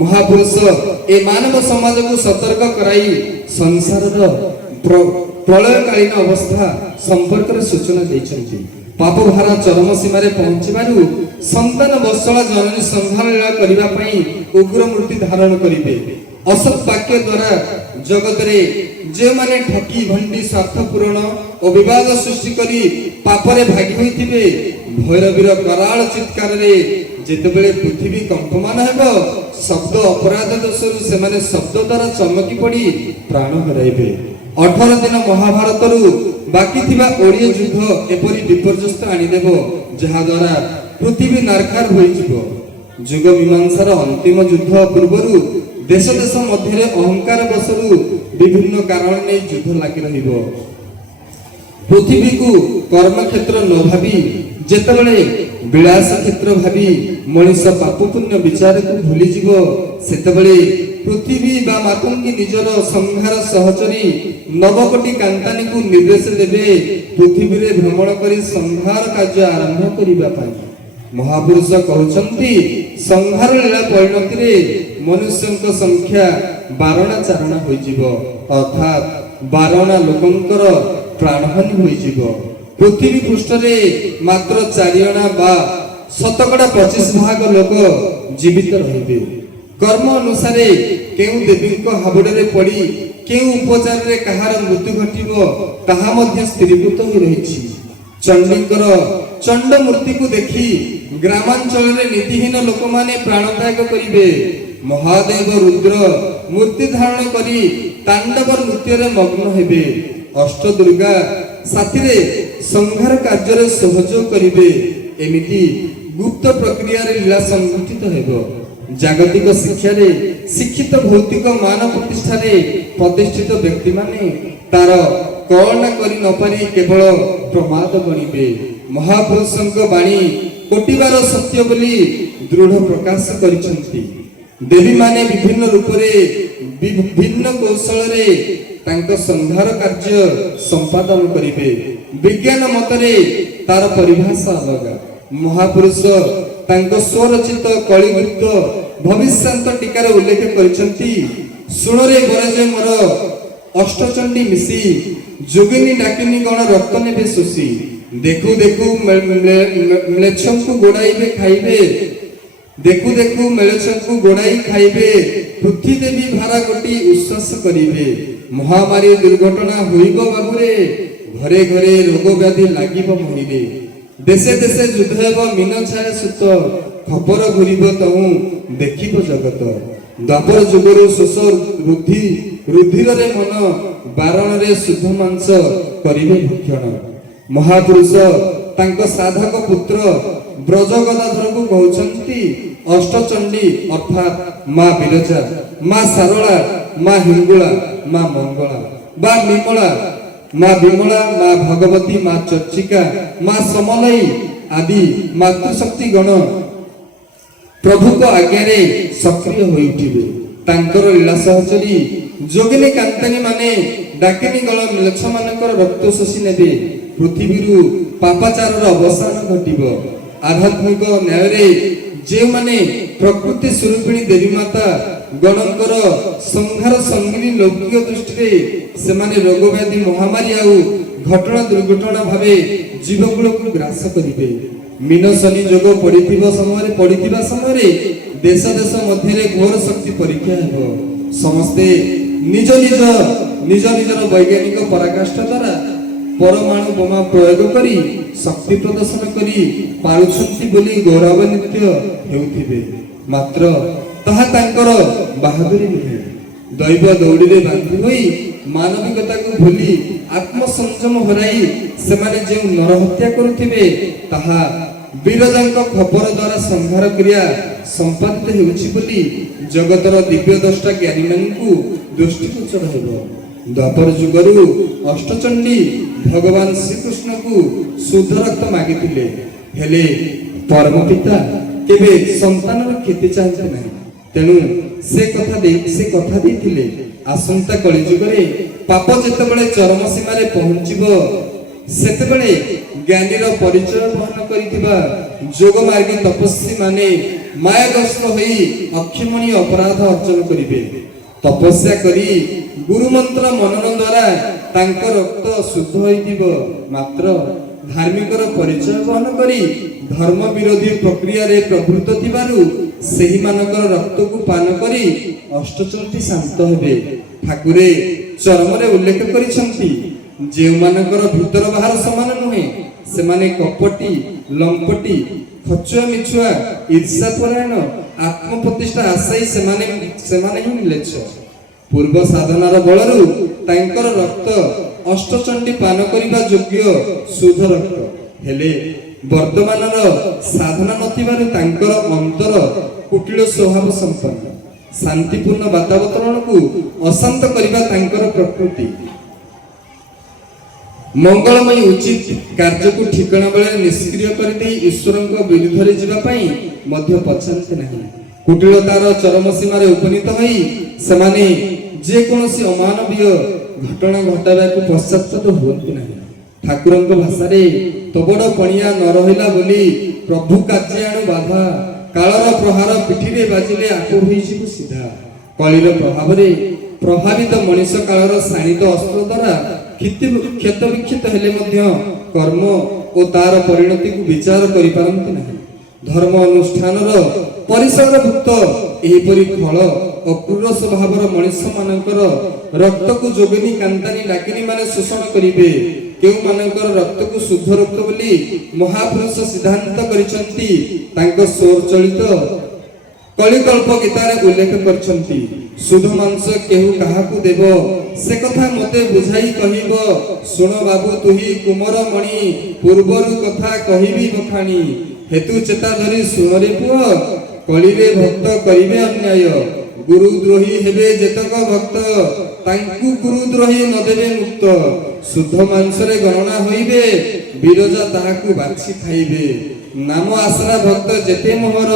ମହାପୁରୁଷ ଏ ମାନବ ସମାଜକୁ ସତର୍କ କରାଇ ସଂସାରର ପ୍ରଳୟକାଳୀନ ଅବସ୍ଥା ସମ୍ପର୍କରେ ସୂଚନା ଦେଇଛନ୍ତି। ପାପଭାରା ଚରମ ସୀମାରେ ପହଞ୍ଚିବାରୁ ସନ୍ତାନ ବତ୍ସଳା ଜନନୀ ସଂହାର ଲୀଳା କରିବା ପାଇଁ ଉଗ୍ର ମୂର୍ତ୍ତି ଧାରଣ କରିବେ। ଅସତ୍ ବାକ୍ୟ ଦ୍ୱାରା ଜଗତରେ ଯେଉଁମାନେ ଠକି ଭଣ୍ଡି ସ୍ୱାର୍ଥ ପୂରଣ ଓ ବିବାଦ ସୃଷ୍ଟି କରି ପାପରେ ଭାଗି ହୋଇଥିବେ, ଭୈରବୀର କରାଳ ଚିତ୍କାରରେ ଯେତେବେଳେ ପୃଥିବୀ କମ୍ପମାନ ହେବ, ଶବ୍ଦ ଅପରାଧ ଦୋଷରୁ ସେମାନେ ଶବ୍ଦ ଦ୍ୱାରା ଚମକି ପଡ଼ି ପ୍ରାଣ ହରାଇବେ। 18 ଦିନ ମହାଭାରତରୁ ବାକି ଥିବା ଓଡ଼ିଆ ଯୁଦ୍ଧ ଏପରି ବିପର୍ଯ୍ୟସ୍ତ ଆଣିଦେବ, ଯାହାଦ୍ୱାରା ପୃଥିବୀ ନାରଖାର ହୋଇଯିବ। ଯୁଗ ମୀମାଂସାର ଅନ୍ତିମ ଯୁଦ୍ଧ ପୂର୍ବରୁ ଦେଶ ମଧ୍ୟରେ ଅହଙ୍କାର ବଶରୁ ବିଭିନ୍ନ କାରଣ ନେଇ ଯୁଦ୍ଧ ଲାଗି ରହିବ। ପୃଥିବୀକୁ କର୍ମକ୍ଷେତ୍ର ନ ଭାବି ଯେତେବେଳେ ବିଳାସ କ୍ଷେତ୍ର ଭାବି ମଣିଷ ପାପ ପୁଣ୍ୟ ବିଚାରକୁ ଭୁଲିଯିବ, ସେତେବେଳେ ପୃଥିବୀ ବା ମାତଙ୍ଗୀ ନିଜର ସଂହାର ସହଚରୀ ନବକୋଟି କାନ୍ତାନୀକୁ ନିର୍ଦ୍ଦେଶ ଦେବେ ପୃଥିବୀରେ ଭ୍ରମଣ କରି ସଂହାର କାର୍ଯ୍ୟ ଆରମ୍ଭ କରିବା ପାଇଁ। ମହାପୁରୁଷ କହୁଛନ୍ତି ସଂହାର ଲୀଳା ପରିଣତିରେ ମନୁଷ୍ୟଙ୍କ ସଂଖ୍ୟା 12 ଚାରଣା ହୋଇଯିବ, ଅର୍ଥାତ୍ 12 ଲୋକଙ୍କର ପ୍ରାଣହାନି ହୋଇଯିବ। ପୃଥିବୀ ପୃଷ୍ଠରେ ମାତ୍ର 4 ବା 25% ଲୋକ ଜୀବିତ ରହିବେ। କର୍ମ ଅନୁସାରେ କେଉଁ ଦେବୀଙ୍କ ହାବୁଡ଼ରେ ପଡ଼ି କେଉଁ ଉପଚାରରେ କାହାର ମୃତ୍ୟୁ ଘଟିବ ତାହା ମଧ୍ୟ ସ୍ଥିରୀକୃତ ହୋଇ ରହିଛି। ଚଣ୍ଡୀଙ୍କର ଚଣ୍ଡ ମୂର୍ତ୍ତିକୁ ଦେଖି ଗ୍ରାମାଞ୍ଚଳରେ ନୀତିହୀନ ଲୋକମାନେ ପ୍ରାଣତ୍ୟାଗ କରିବେ। ମହାଦେବ ରୁଦ୍ର ମୂର୍ତ୍ତି ଧାରଣ କରି ତାଣ୍ଡବ ନୃତ୍ୟରେ ମଗ୍ନ ହେବେ। ଅଷ୍ଟଦୁର୍ଗା ସାଥିରେ ସଂହାର କାର୍ଯ୍ୟରେ ସହଯୋଗ କରିବେ। ଏମିତି ଗୁପ୍ତ ପ୍ରକ୍ରିୟାରେ ଲୀଳା ସଂଘଟିତ ହେବ। ଜାଗତିକ ଶିକ୍ଷାରେ ଶିକ୍ଷିତ ଭୌତିକ ମାନ ପ୍ରତିଷ୍ଠାରେ ପ୍ରତିଷ୍ଠିତ ବ୍ୟକ୍ତିମାନେ ତାର କଳନା କରି ନପାରି କେବଳ ପ୍ରମାଦ ଗଣିବେ। ମହାପୁରୁଷଙ୍କ ବାଣୀ କୋଟିବାର ସତ୍ୟ ବୋଲି ଦୃଢ଼ ପ୍ରକାଶ କରିଛନ୍ତି। ଦେବୀମାନେ ବିଭିନ୍ନ ରୂପରେ ବିଭିନ୍ନ କୌଶଳରେ ତାଙ୍କ ସଂହାର କାର୍ଯ୍ୟ ସମ୍ପାଦନ କରିବେ। ବିଜ୍ଞାନ ମତରେ ତାର ପରିଭାଷା ଅଲଗା। ମହାପୁରୁଷ ତାଙ୍କ ସ୍ୱରଚିତ କଳିଗୁପ୍ତ ଭବିଷ୍ୟାନ୍ତ ଟୀକାରେ ଉଲ୍ଲେଖ କରିଛନ୍ତି, ଶୁଣରେ ବରଜେ ମୋର ଅଷ୍ଟଚଣ୍ଡୀ ମିଶି ଯୋଗିନୀ ଡାକିନୀ ଗଣ ରକ୍ତ ନେବେ ଶୋଷି। ଦେଖୁ ଦେଖୁ ମ୍ଲେଚ୍ଛଙ୍କୁ ଗୋଡ଼ାଇବେ ଖାଇବେ, ଦେଖୁ ଦେଖୁ ମ୍ଲେଚ୍ଛଙ୍କୁ ଗୋଡ଼ାଇ ଖାଇବେ। ପୃଥ୍ୱୀ ଦେବୀ ଭାରା ଗୋଟି ଉଶ୍ୱାସ କରିବେ। ମହାମାରୀ ଦୁର୍ଘଟଣା ହୋଇବ ବାବୁରେ, ଘରେ ଘରେ ରୋଗ ବ୍ୟାଧି ଲାଗିବ ମହିରେ। ଦେଶେ ଦେଶେ ଯୁଦ୍ଧ ହେବ ମିନ ଛାଏ ସୁତ, ଖବର ଘୁରିବ ତହୁଁ ଦେଖିବ ଜଗତ। ଦ୍ୱାପର ଯୁଗରୁ ଶୋଷ ରୁଧିରରେ ମନ, ବାରଣରେ ଶୁଦ୍ଧ ମାଂସ କରିବେ ଭକ୍ଷଣ। ମହାପୁରୁଷ ତାଙ୍କ ସାଧକ ପୁତ୍ର ବ୍ରଜଗଦାଧରକୁ କହୁଛନ୍ତି, ଅଷ୍ଟଚଣ୍ଡୀ ଅର୍ଥାତ୍ ମା ବିରଜା, ମା ସାରଳା, ମା ହିଙ୍ଗୁଳା, ମା ମଙ୍ଗଳା ବା ବିମଳା, ମା ବିମଳା, ମା ଭଗବତୀ, ମା ଚର୍ଚ୍ଚିକା, ମା ସମଲେଇ ଆଦି ମାତୃଶକ୍ତି ଗଣ ପ୍ରଭୁଙ୍କ ଆଜ୍ଞାରେ ସକ୍ରିୟ ହୋଇ ଉଠିବେ। ତାଙ୍କର ଲୀଳା ସହଚରୀ ଯୋଗିନୀ କାନ୍ତାନୀ ମାନେ ଡାକିନୀ ଗଳ ମ୍ଲେଚ୍ଛ ମାନଙ୍କର ରକ୍ତ ଶୋଷି ନେବେ। ପୃଥିବୀରୁ ପାପାଚାରର ଅବସାନ ଘଟିବ। ଆଧ୍ୟାତ୍ମିକ ନ୍ୟାୟରେ ଯେଉଁମାନେ ପ୍ରକୃତି ସ୍ୱରୂପିଣୀ ଦେବୀ ମାତା ଗଣଙ୍କର ସଂହାର ସଙ୍ଗିନୀ ଲୌକିକ ଦୃଷ୍ଟିରେ ସେମାନେ ରୋଗ ବ୍ୟାଧି ମହାମାରୀ ଆଉ ଘଟଣା ଦୁର୍ଘଟଣା ଭାବେ ଜୀବକୁଳକୁ ଗ୍ରାସ କରିବେ। ମୀନ ଶନି ଯୋଗ ପଡ଼ିଥିବା ସମୟରେ ଦେଶ ଦେଶ ମଧ୍ୟରେ ଘୋର ଶକ୍ତି ପରୀକ୍ଷା ହେବ। ସମସ୍ତେ ନିଜ ନିଜର ବୈଜ୍ଞାନିକ ପରାକାଷ୍ଠା ଦ୍ୱାରା ପରମାଣୁ ବୋମା ପ୍ରୟୋଗ କରି ଶକ୍ତି ପ୍ରଦର୍ଶନ କରି ପାରୁଛନ୍ତି ବୋଲି ଗୌରବାନ୍ୱିତ ହେଉଥିବେ। ମାତ୍ର ତାହା ତାଙ୍କର ବାହାଦୁରୀ ନୁହେଁ। ଦୈବ ଦୌଡ଼ିରେ ବାନ୍ଧି ହୋଇ ମାନବିକତାକୁ ଭୁଲି ଆତ୍ମସଂଯମ ହରାଇ ସେମାନେ ଯେଉଁ ନରହତ୍ୟା କରୁଥିବେ ତାହା ବିରଜାଙ୍କ ଖବର ଦ୍ୱାରା ସଂହାର କ୍ରିୟା ସମ୍ପାଦିତ ହେଉଛି ବୋଲି ଜଗତର ଦିବ୍ୟ ଦ୍ରଷ୍ଟା ଜ୍ଞାନୀମାନଙ୍କୁ ଦୃଷ୍ଟିଗୋଚର ହେବ। ଦ୍ୱାପର ଯୁଗରୁ ଅଷ୍ଟଚଣ୍ଡୀ ଭଗବାନ ଶ୍ରୀକୃଷ୍ଣଙ୍କୁ ଶୁଦ୍ଧ ରକ୍ତ ମାଗିଥିଲେ, ହେଲେ ପରମ ପିତା କେବେ ସନ୍ତାନର କ୍ଷତି ଚାହାନ୍ତି ନାହିଁ। ତେଣୁ ସେ କଥା ଦେଇଥିଲେ ଆସନ୍ତା କଳିଯୁଗରେ ପାପ ଯେତେବେଳେ ଚରମ ସୀମାରେ ପହଞ୍ଚିବ ସେତେବେଳେ ଜ୍ଞାନୀର ପରିଚୟ ବହନ କରିଥିବା ଯୋଗମାର୍ଗୀ ତପସ୍ୱୀ ମାନେ ମାୟାଗ୍ରସ୍ତ ହୋଇ ଅକ୍ଷମଣୀୟ ଅପରାଧ ଅର୍ଜନ କରିବେ। ତପସ୍ୟା କରି ଗୁରୁମନ୍ତ୍ର ମନନ ଦ୍ୱାରା ତାଙ୍କ ରକ୍ତ ଶୁଦ୍ଧ ହୋଇଯିବ। ମାତ୍ର ଧାର୍ମିକର ପରିଚୟ ବହନ କରି ଧର୍ମ ବିରୋଧୀ ପ୍ରକ୍ରିୟାରେ ପ୍ରବୃତ୍ତ ଥିବାରୁ ସେହିମାନଙ୍କର ରକ୍ତକୁ ପାନ କରି ଅଷ୍ଟଚଣ୍ଡୀ ଶାନ୍ତ ହେବେ। ଠାକୁରେ ଚରମରେ ଉଲ୍ଲେଖ କରିଛନ୍ତି, ଯେଉଁମାନଙ୍କର ଭିତର ବାହାର ସମାନ ନୁହେଁ ସେମାନେ କପଟି, ଲମ୍ପଟି, ଖଚୁଆ ମିଛୁଆ, ଈର୍ଷାପରାୟଣ, ଆତ୍ମପ୍ରତିଷ୍ଠା ଆଶାୟୀ ସେମାନେ ହିଁ ମ୍ଲେଚ୍ଛ। ପୂର୍ବ ସାଧନାର ବଳରୁ ତାଙ୍କର ରକ୍ତ ଅଷ୍ଟଚଣ୍ଡୀ ପାନ କରିବା ଯୋଗ୍ୟ ଶୁଦ୍ଧ ରକ୍ତ। ହେଲେ ବର୍ତ୍ତମାନର ସାଧନା ନଥିବାରୁ ତାଙ୍କର ଅନ୍ତର କୁଟିଳ ସ୍ୱଭାବ ସମ୍ପନ୍ନ। ଶାନ୍ତିପୂର୍ଣ୍ଣ ବାତାବରଣକୁ ଅଶାନ୍ତ କରିବା ତାଙ୍କର ପ୍ରକୃତି। ମଙ୍ଗଳମୟୀ ଉଚିତ କାର୍ଯ୍ୟକୁ ଠିକଣା ବେଳେ ନିଷ୍କ୍ରିୟ କରିଦେଇ ଈଶ୍ୱରଙ୍କ ବିରୁଦ୍ଧରେ ଯିବା ପାଇଁ ମଧ୍ୟ ପଛାନ୍ତି ନାହିଁ। କୁଟିଳତାର ଚରମ ସୀମାରେ ଉପନୀତ ହୋଇ ସେମାନେ ଯେକୌଣସି ଅମାନବୀୟ ଘଟଣା ଘଟାଇବାକୁ ପଶ୍ଚାତ୍ପଦ ହୁଅନ୍ତି ନାହିଁ। ଠାକୁରଙ୍କ ଭାଷାରେ ତବଡ଼ ପଣିଆ ନ ରହିଲା ବୋଲି ପ୍ରଭୁ କାର୍ଯ୍ୟାଣୁ ବାଧା, କାଳର ପ୍ରହାର ପିଠିରେ ବାଜିଲେ ଆପ୍ ହୋଇଯିବ ସିଧା। କଳିର ପ୍ରଭାବରେ ପ୍ରଭାବିତ ମଣିଷ କାଳର ଶାଣିତ ଅସ୍ତ୍ର ଦ୍ୱାରା କ୍ଷତ ବିକ୍ଷତ ହେଲେ ମଧ୍ୟ କର୍ମ ଓ ତାର ପରିଣତିକୁ ବିଚାର କରିପାରନ୍ତି ନାହିଁ। ଧର୍ମ ଅନୁଷ୍ଠାନର ପରିସରଭୁକ୍ତ ଏହିପରି ଖଳ ଓ କ୍ରୂର ସ୍ୱଭାବର ମଣିଷ ମାନଙ୍କର ରକ୍ତକୁ ଯୋଗିନୀ କାନ୍ତାନୀ ଡାକିନୀ ମାନେ ଶୋଷଣ କରିବେ। କେଉଁମାନଙ୍କର ରକ୍ତକୁ ଶୁଦ୍ଧ ରକ୍ତ ବୋଲି ମହାପୁରୁଷ ସିଦ୍ଧାନ୍ତ କରିଛନ୍ତି, ତାଙ୍କ ସ୍ୱରଚଳିତ କଳିକଳ୍ପ ଗୀତାରେ ଉଲ୍ଲେଖ କରିଛନ୍ତି। ଶୁଦ୍ଧ ମାଂସ କେହୁ କାହାକୁ ଦେବ, ସେ କଥା ମତେ ବୁଝାଇ କହିବ। ଶୁଣ ବାବୁ ତୁହି କୁମର ମଣି, ପୂର୍ବରୁ କଥା କହିବି ବଖାଣି। ହେତୁ ଚେତା ଧରି ଶୁଣରେ ପୁଅ, କଳିରେ ଭକ୍ତ କରିବେ ଅନ୍ୟାୟ। ଗୁରୁଦ୍ରୋହୀ ହେବେ ଯେତକ ଭକ୍ତ, ତାଙ୍କୁ ଗୁରୁଦ୍ରୋହୀ ନ ଦେବେ ମୁକ୍ତ। ଶୁଦ୍ଧ ମାଂସରେ ଗଣନା ହୋଇବେ, ବିରଜା ତାହାକୁ ବାଛି ଖାଇବେ। ନାମ ଆଶ୍ରା ଭକ୍ତ ଯେତେ ମୋହର,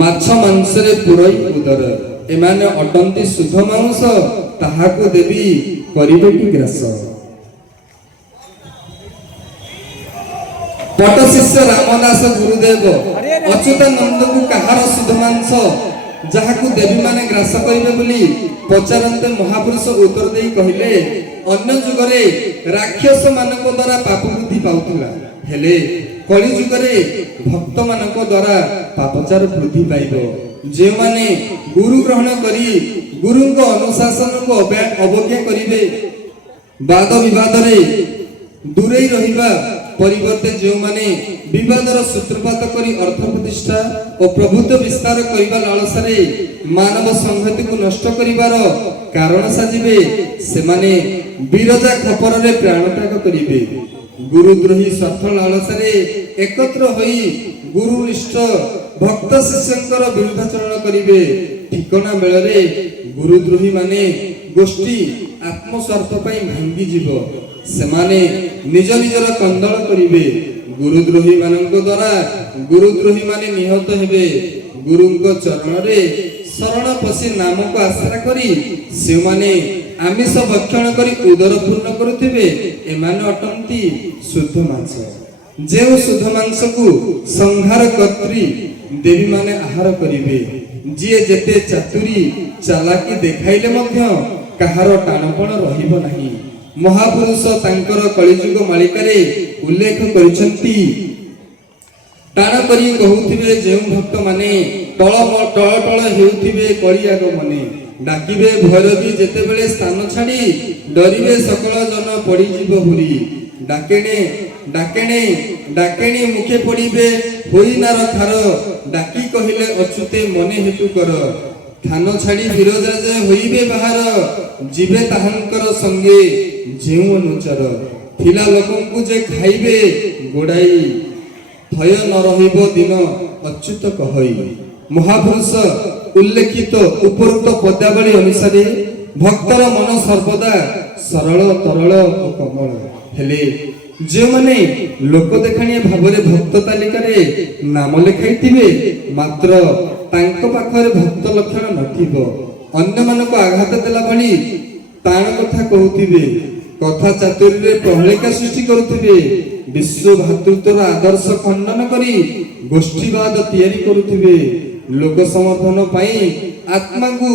ମାଛ ମାଂସରେ ପୁରଇ ଉଦର। ଏମାନେ ଅଟନ୍ତି ଶୁଦ୍ଧ ମାଂସ, ତାହାକୁ ଦେବି କରିବେ କି ଗ୍ରାସ। ପଟ ଶିଷ୍ୟ ରାମଦାସ ଗୁରୁଦେବ ଅଚ୍ୟୁତାନନ୍ଦଙ୍କୁ କାହାର ଶୁଦ୍ଧ ମାଂସ ଯାହାକୁ ଦେବୀ ମାନେ ଗ୍ରାସ କରିବେ ବୋଲି ପଚାରନ୍ତେ ମହାପୁରୁଷ ଉତ୍ତର ଦେଇ କହିଲେ, ଅନ୍ୟ ଯୁଗରେ ରାକ୍ଷସ ମାନଙ୍କ ଦ୍ୱାରା ପାପ ବୃଦ୍ଧି ପାଉଥିଲା, ହେଲେ କଳି ଯୁଗରେ ଭକ୍ତ ମାନଙ୍କ ଦ୍ୱାରା ପାପଚାର ବୃଦ୍ଧି ପାଇବ। ଯେଉଁମାନେ ଗୁରୁ ଗ୍ରହଣ କରି ଗୁରୁଙ୍କ ଅନୁଶାସନକୁ ଅବଜ୍ଞା କରିବେ, ବାଦ ବିବାଦରେ ଦୂରେଇ ରହିବା ପରିବର୍ତ୍ତେ ଯେଉଁମାନେ ବିବାଦର ସୂତ୍ରପାତ କରି ଅର୍ଥ ପ୍ରତିଷ୍ଠା ଓ ପ୍ରଭୁତ୍ୱ ବିସ୍ତାର କରିବା ଲାଳସାରେ ମାନବ ସଂହତିକୁ ନଷ୍ଟ କରିବାର କାରଣ ସାଜିବେ, ସେମାନେ ବିରଜା ଖପରରେ ପ୍ରାଣତ୍ୟାଗ କରିବେ। ଗୁରୁଦ୍ରୋହୀ ସ୍ୱାର୍ଥ ଲାଳସାରେ ଏକତ୍ର ହୋଇ ଗୁରୁନିଷ୍ଠ ଭକ୍ତ ଶିଷ୍ୟଙ୍କର ବିରୁଦ୍ଧାଚରଣ କରିବେ। ଠିକଣା ବେଳରେ ଗୁରୁଦ୍ରୋହୀ ମାନେ ଗୋଷ୍ଠୀ ଆତ୍ମସ୍ୱାର୍ଥ ପାଇଁ ଭାଙ୍ଗିଯିବ। ସେମାନେ ନିଜ ନିଜର କନ୍ଦଳ କରିବେ। ଗୁରୁଦ୍ରୋହୀ ମାନଙ୍କ ଦ୍ୱାରା ଗୁରୁଦ୍ରୋହୀ ମାନେ ନିହତ ହେବେ। ଗୁରୁଙ୍କ ଚରଣରେ ଶରଣ ପଶି ନାମକୁ ଆଶ୍ରା କରି ସେମାନେ ଆମିଷ ଭକ୍ଷଣ କରି ଉଦର ପୂର୍ଣ୍ଣ କରୁଥିବେ, ଏମାନେ ଅଟନ୍ତି ଶୁଦ୍ଧ ମାଂସ। ଯେଉଁ ଶୁଦ୍ଧ ମାଂସକୁ ସଂହାର କର୍ତ୍ରୀ ଦେବୀ ମାନେ ଆହାର କରିବେ। ଯିଏ ଯେତେ ଚାତୁରୀ ଚାଲାକି ଦେଖାଇଲେ ମଧ୍ୟ କାହାର ଟାଣପଣ ରହିବ ନାହିଁ। ମହାପୁରୁଷ ତାଙ୍କର କଳିଯୁଗ ମାଳିକାରେ ଉଲ୍ଲେଖ କରିଛନ୍ତି, ଟାଣ କରି କହୁଥିବେ ଯେଉଁ ଭକ୍ତ ମାନେ ଟଳ ଟଳ ହେଉଥିବେ କଳିଆଗ ମନେ। ଡାକିବେ ଭୈରବୀ ଯେତେବେଳେ ସ୍ଥାନ ଛାଡ଼ି, ଡରିବେ ସକଳ ଜନ ପଡ଼ିଯିବ ହୁରି। ଡାକେଣେ ଡାକେଣେ ଡାକେଣୀ ମୁଖେ ପଡ଼ିବେ ହୋଇନାର ଖାର, ଡାକି କହିଲେ ଅଚ୍ୟୁତେ ମନେ ହେତୁ କର। ଥାନ ଛାଡ଼ି ବିରଜା ଯେ ହୋଇବେ ବାହାର, ଯିବେ ତାହାଙ୍କର ସଙ୍ଗେ ଯେଉଁ ଅନୁଚର। ଥିଲା ଲୋକଙ୍କୁ ଯେ ଖାଇବେ ଗୋଡ଼ାଇ, ଭୟ ନ ରହିବ ଦିନ ଅଚ୍ୟୁତ କହଇ। ମହାପୁରୁଷ ଉଲ୍ଲେଖିତ ଉପରୋକ୍ତ ପଦାବଳୀ ଅନୁସାରେ ଭକ୍ତର ମନ ସର୍ବଦା ସରଳ ତରଳ ଓ କମଳ। ହେଲେ ଯେଉଁମାନେ ଲୋକ ଦେଖାଣିଆ ଭାବରେ ଭକ୍ତ ତାଲିକାରେ ନାମ ଲେଖାଇଥିବେ, ମାତ୍ର ତାଙ୍କ ପାଖରେ ଭକ୍ତ ଲକ୍ଷଣ ନଥିବ, ଅନ୍ୟମାନଙ୍କୁ ଆଘାତ ଦେଲା ଭଳି ତାଣ କଥା କହୁଥିବେ, କଥା ଚାତୁରୀରେ ପ୍ରହେଳିକା ସୃଷ୍ଟି କରୁଥିବେ, ବିଶ୍ୱ ଭାତୃତ୍ୱର ଆଦର୍ଶ ଖଣ୍ଡନ କରି ଗୋଷ୍ଠୀବାଦ ତିଆରି କରୁଥିବେ, ଲୋକ ସମର୍ଥନ ପାଇଁ ଆତ୍ମାକୁ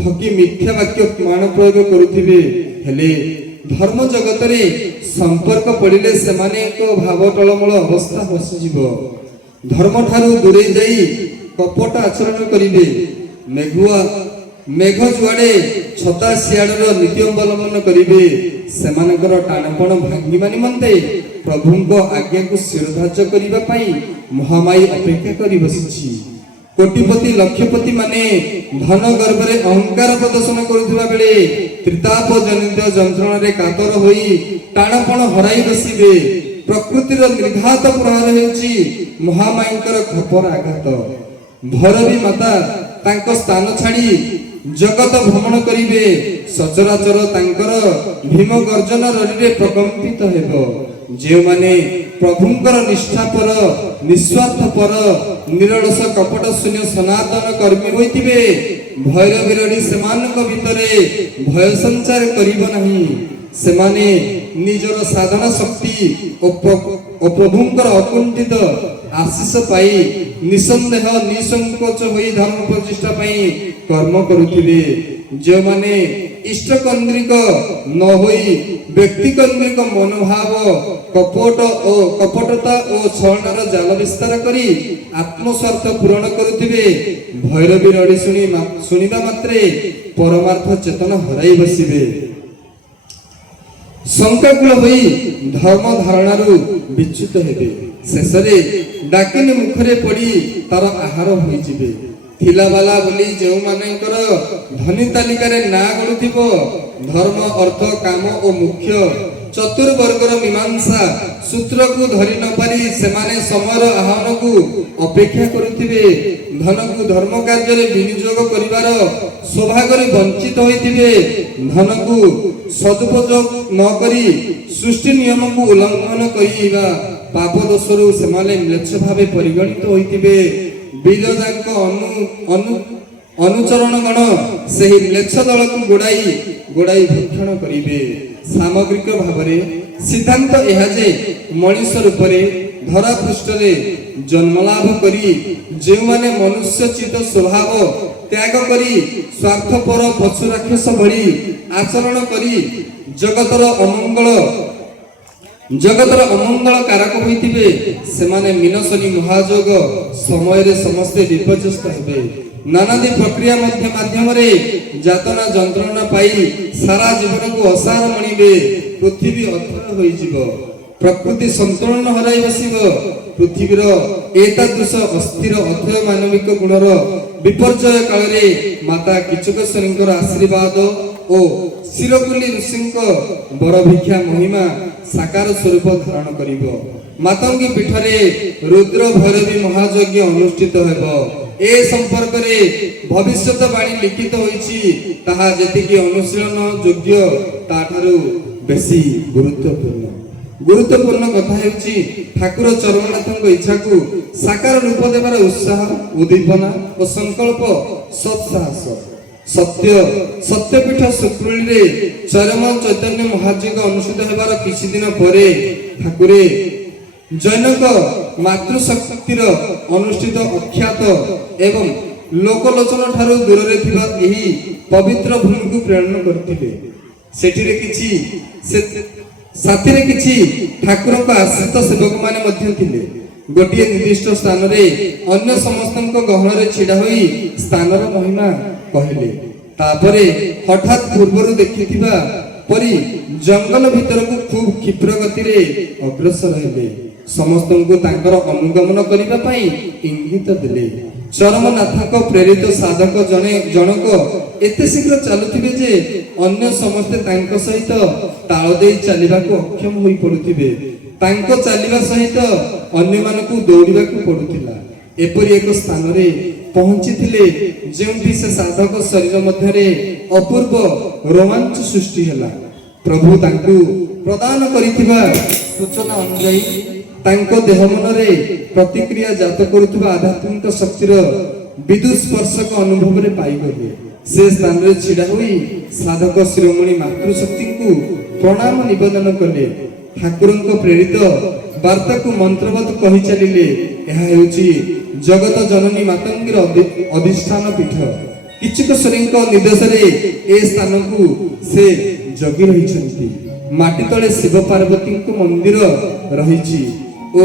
ଠକି ମିଥ୍ୟା ବାକ୍ୟ ମାନ ପ୍ରୟୋଗ କରୁଥିବେ, ହେଲେ ଧର୍ମ ଜଗତରେ ସମ୍ପର୍କ ପଡ଼ିଲେ ସେମାନଙ୍କ ଭାବ ଟଳମଳ ଅବସ୍ଥା ବସିଯିବ। ଧର୍ମଠାରୁ ଦୂରେଇ ଯାଇ କପଟ ଆଚରଣ କରିବେ। ମେଘ ଯୁଆଡ଼େ ଛତା ସିଆଡ଼ର ନୀତି ଅବଲମ୍ବନ କରିବେ। ସେମାନଙ୍କର ଟାଣପଣ ଭାଙ୍ଗିବା ନିମନ୍ତେ ପ୍ରଭୁଙ୍କ ଆଜ୍ଞାକୁ ଶିରୋଧାର୍ଯ୍ୟ କରିବା ପାଇଁ ମହାମାୟୀ ଅପେକ୍ଷା କରି ବସିଛି। କୋଟିପତି ଲକ୍ଷପତି ମାନେ ଧନ ଗର୍ବରେ ଅହଙ୍କାର ପ୍ରଦର୍ଶନ କରୁଥିବା ବେଳେ ତ୍ରିତାପ ଜନିତ ଯନ୍ତ୍ରଣାରେ କାତର ହୋଇ ଟାଣପଣ ହରାଇ ବସିବେ। ପ୍ରକୃତିର ନିର୍ଘାତ ପ୍ରହାର ହେଉଛି ମହାମାୟୀଙ୍କର ଖପର ଆଘାତ। ଭୈରବୀ ମାତା ତାଙ୍କ ସ୍ଥାନ ଛାଡ଼ି ଜଗତ ଭ୍ରମଣ କରିବେ। ସଚରାଚର ତାଙ୍କର ଭୀମ ଗର୍ଜନ ରଡ଼ିରେ ପ୍ରକମ୍ପିତ ହେବ। ଯେଉଁମାନେ ପ୍ରଭୁଙ୍କର ନିଷ୍ଠାପର ନିସ୍ୱାର୍ଥପର ନିରଳସ କପଟ ଶୂନ୍ୟ ସନାତନ କର୍ମୀ ହୋଇଥିବେ, ଭୟର ବିରଡ଼ି ସେମାନଙ୍କ ଭିତରେ ଭୟ ସଞ୍ଚାର କରିବ ନାହିଁ। ସେମାନେ ନିଜର ସାଧନା ଶକ୍ତି ଓ ପ୍ରଭୁଙ୍କର ଅକୁଣ୍ଠିତ ଆଶିଷ ପାଇ ନିସନ୍ଦେହ ନିସଂକୋଚ ହୋଇ ଧର୍ମ ପ୍ରତିଷ୍ଠା ପାଇଁ କର୍ମ କରୁଥିବେ। ଯେଉଁମାନେ ଇଷ୍ଟକନ୍ଦ୍ରିକ ନ ହୋଇ ବ୍ୟକ୍ତିକନ୍ଦ୍ରିକ ମନୋଭାବ କପଟତା ଓ ଛଳନାର ଜାଲ ବିସ୍ତାର କରି ଆତ୍ମସ୍ୱାର୍ଥ ପୂରଣ କରୁଥିବେ, ଭୈର ବିରଡ଼ି ଶୁଣିବା ମାତ୍ରେ ପରମାର୍ଥ ଚେତନ ହରାଇ ବସିବେ। ଶଙ୍କାକୁଳ ହୋଇ ଧର୍ମ ଧାରଣାରୁ ବିଚ୍ୟୁତ ହେବେ। ଶେଷରେ ଡାକିନି ମୁଖରେ ପଡ଼ି ତାର ଆହାର ହୋଇଯିବେ। ଥିଲାବାଲା ବୋଲି ଯେଉଁମାନଙ୍କର ଧନୀ ତାଲିକାରେ ନାଁ ଗଡ଼ୁଥିବ, ଧର୍ମ ଅର୍ଥ କାମ ଓ ମୁଖ୍ୟ ଚତୁର୍ବର୍ଗର ମୀମାଂସା ସୂତ୍ରକୁ ଧରି ନ ପାରି ସେମାନେ ସମୟର ଆହ୍ୱାନକୁ ଅପେକ୍ଷା କରୁଥିବେ। ଧନକୁ ଧର୍ମ କାର୍ଯ୍ୟରେ ବିନିଯୋଗ କରିବାର ସୌଭାଗ୍ୟରୁ ବଞ୍ଚିତ ହୋଇଥିବେ। ଧନକୁ ସଦୁପଯୋଗ ନ କରି ସୃଷ୍ଟି ନିୟମକୁ ଉଲ୍ଲଂଘନ କରିବା ପାପ ଦୋଷରୁ ସେମାନେ ମ୍ଲେଚ୍ଛ ଭାବେ ପରିଗଣିତ ହୋଇଥିବେ। ବିରଜାଙ୍କ ଅନୁଚରଣଗଣ ସେହି ମ୍ଲେଚ୍ଛ ଦଳକୁ ଗୋଡ଼ାଇ ଭକ୍ଷଣ କରିବେ। ସାମଗ୍ରିକ ଭାବରେ ସିଦ୍ଧାନ୍ତ ଏହା ଯେ ମଣିଷ ରୂପରେ ଧରା ପୃଷ୍ଠରେ ଜନ୍ମଲାଭ କରି ଯେଉଁମାନେ ମନୁଷ୍ୟଚିତ ସ୍ୱଭାବ ତ୍ୟାଗ କରି ସ୍ୱାର୍ଥପର ପଶୁ ରାକ୍ଷସ ଭଳି ଆଚରଣ କରି ଜଗତର ଅମଙ୍ଗଳ କାରକ ହୋଇଥିବେ, ସେମାନେ ମିନଶନି ମହାଯୋଗ ସମୟରେ ସମସ୍ତେ ବିପର୍ଯ୍ୟସ୍ତ ହେବେ। ନାନାଦି ପ୍ରକ୍ରିୟା ମାଧ୍ୟମରେ ଯାତନା ଯନ୍ତ୍ରଣା ପାଇ ସାରା ଜୀବନକୁ ଅସାର ମଣିବେ। ପୃଥିବୀ ଅଥୟ ହୋଇଯିବ, ପ୍ରକୃତି ସନ୍ତୁଳନ ହରାଇ ବସିବ। ପୃଥିବୀର ଏତାଦୃଶ ଅସ୍ଥିର ଅଥୟ ମାନବିକ ଗୁଣର ବିପର୍ଯ୍ୟୟ କାଳରେ ମାତା କିଚକେଶ୍ୱରୀଙ୍କର ଆଶୀର୍ବାଦ ଓ ଶିରକୁଲି ଋଷିଙ୍କ ବରଭିକ୍ଷା ମହିମା ସାକାର ସ୍ୱରୂପ ଧାରଣ କରିବ। ମାତଙ୍ଗୀ ପୀଠରେ ରୁଦ୍ର ଭୈରବୀ ମହାଯଜ୍ଞ ଅନୁଷ୍ଠିତ ହେବ। ଏ ସମ୍ପର୍କରେ ଭବିଷ୍ୟତ ବାଣୀ ଲିଖିତ ହୋଇଛି। ତାହା ଯେତିକି ଅନୁଶୀଳନ ଯୋଗ୍ୟ ତାଠାରୁ ବେଶୀ ଗୁରୁତ୍ୱପୂର୍ଣ୍ଣ କଥା ହେଉଛି ଠାକୁର ଚରଣନାଥଙ୍କ ଇଚ୍ଛାକୁ ସାକାର ରୂପ ଦେବାର ଉତ୍ସାହ, ଉଦ୍ଦୀପନା ଓ ସଂକଳ୍ପ ସତ୍ସାହସ। ସତ୍ୟପୀଠ ସୁକ୍ରୁଳିରେ ଚରମ ଚୈତନ୍ୟ ମହାଯଜ୍ଞ ଅନୁଷ୍ଠିତ ହେବାର କିଛି ଦିନ ପରେ ଠାକୁରେ ଜୈନଙ୍କ ମାତୃଶକ୍ତିର ଅନୁଷ୍ଠିତ ଅଖ୍ୟାତ ଏବଂ ଲୋକଲୋଚନ ଠାରୁ ଦୂରରେ ଥିବା ଏହି ପବିତ୍ର ଭୂମିକୁ ପ୍ରେରଣ କରିଥିଲେ। ସାଥିରେ କିଛି ଠାକୁରଙ୍କ ଆଶ୍ରିତ ସେବକମାନେ ମଧ୍ୟ ଥିଲେ। ଗୋଟିଏ ନିର୍ଦ୍ଦିଷ୍ଟ ସ୍ଥାନରେ ଅନ୍ୟ ସମସ୍ତଙ୍କ ଗହଣରେ ଛିଡ଼ା ହୋଇ ସ୍ଥାନର ମହିମା କହିଲେ। ତାପରେ ହଠାତ୍ ପୂର୍ବରୁ ଦେଖିଥିବା ପରି ଜଙ୍ଗଲ ଭିତରକୁ ଖୁବ୍ କ୍ଷିପ୍ର ଗତିରେ ଅଗ୍ରସର ହେଲେ। ସମସ୍ତଙ୍କୁ ତାଙ୍କର ଅନୁଗମନ କରିବା ପାଇଁ ଇଙ୍ଗିତ ଦେଲେ। ଚରମନାଥଙ୍କ ପ୍ରେରିତ ସାଧକ ଜଣକ ଏତେ ଶୀଘ୍ର ଚାଲୁଥିବେ ଯେ ଅନ୍ୟ ସମସ୍ତେ ତାଙ୍କ ସହିତ ତାଳ ଦେଇ ଚାଲିବାକୁ ଅକ୍ଷମ ହୋଇ ପଡୁଥିବେ। ତାଙ୍କ ଚାଲିବା ସହିତ ଅନ୍ୟମାନଙ୍କୁ ଦୌଡ଼ିବାକୁ ପଡୁଥିଲା। ଏପରି ଏକ ସ୍ଥାନରେ ପହଞ୍ଚିଥିଲେ ଯେଉଁଠି ସେ ସାଧକ ଶରୀର ମଧ୍ୟରେ ଅପୂର୍ବ ରୋମାଞ୍ଚ ସୃଷ୍ଟି ହେଲା। ପ୍ରଭୁ ତାଙ୍କୁ ପ୍ରଦାନ କରିଥିବା ସୂଚନା ଅନୁଯାୟୀ ତାଙ୍କ ଦେହ ମନରେ ପ୍ରତିକ୍ରିୟା ଜାତ କରୁଥିବା ଆଧ୍ୟାତ୍ମିକ ଶକ୍ତିର ବିଦୁସ୍ପର୍ଶକ ଅନୁଭବରେ ପାଇଗଲେ। ସେ ସ୍ଥାନରେ ଛିଡ଼ା ହୋଇ ସାଧକ ଶିରୋମଣି ମାତୃଶକ୍ତିଙ୍କୁ ପ୍ରଣାମ ନିବେଦନ କଲେ। ଠାକୁରଙ୍କ ପ୍ରେରିତ ବାର୍ତ୍ତାକୁ ମନ୍ତ୍ରବତ କହି ଚାଲିଲେ। ଏହା ହେଉଛି ଜଗତ ଜନନୀ ମାତଙ୍ଗୀର ଅଧିଷ୍ଠାନ ପୀଠ। କିଚକେଶ୍ୱରୀଙ୍କ ନିର୍ଦ୍ଦେଶରେ ଏ ସ୍ଥାନକୁ ସେ ଜଗି ରହିଛନ୍ତି। ମାଟି ତଳେ ଶିବ ପାର୍ବତୀଙ୍କ ମନ୍ଦିର ରହିଛି ଓ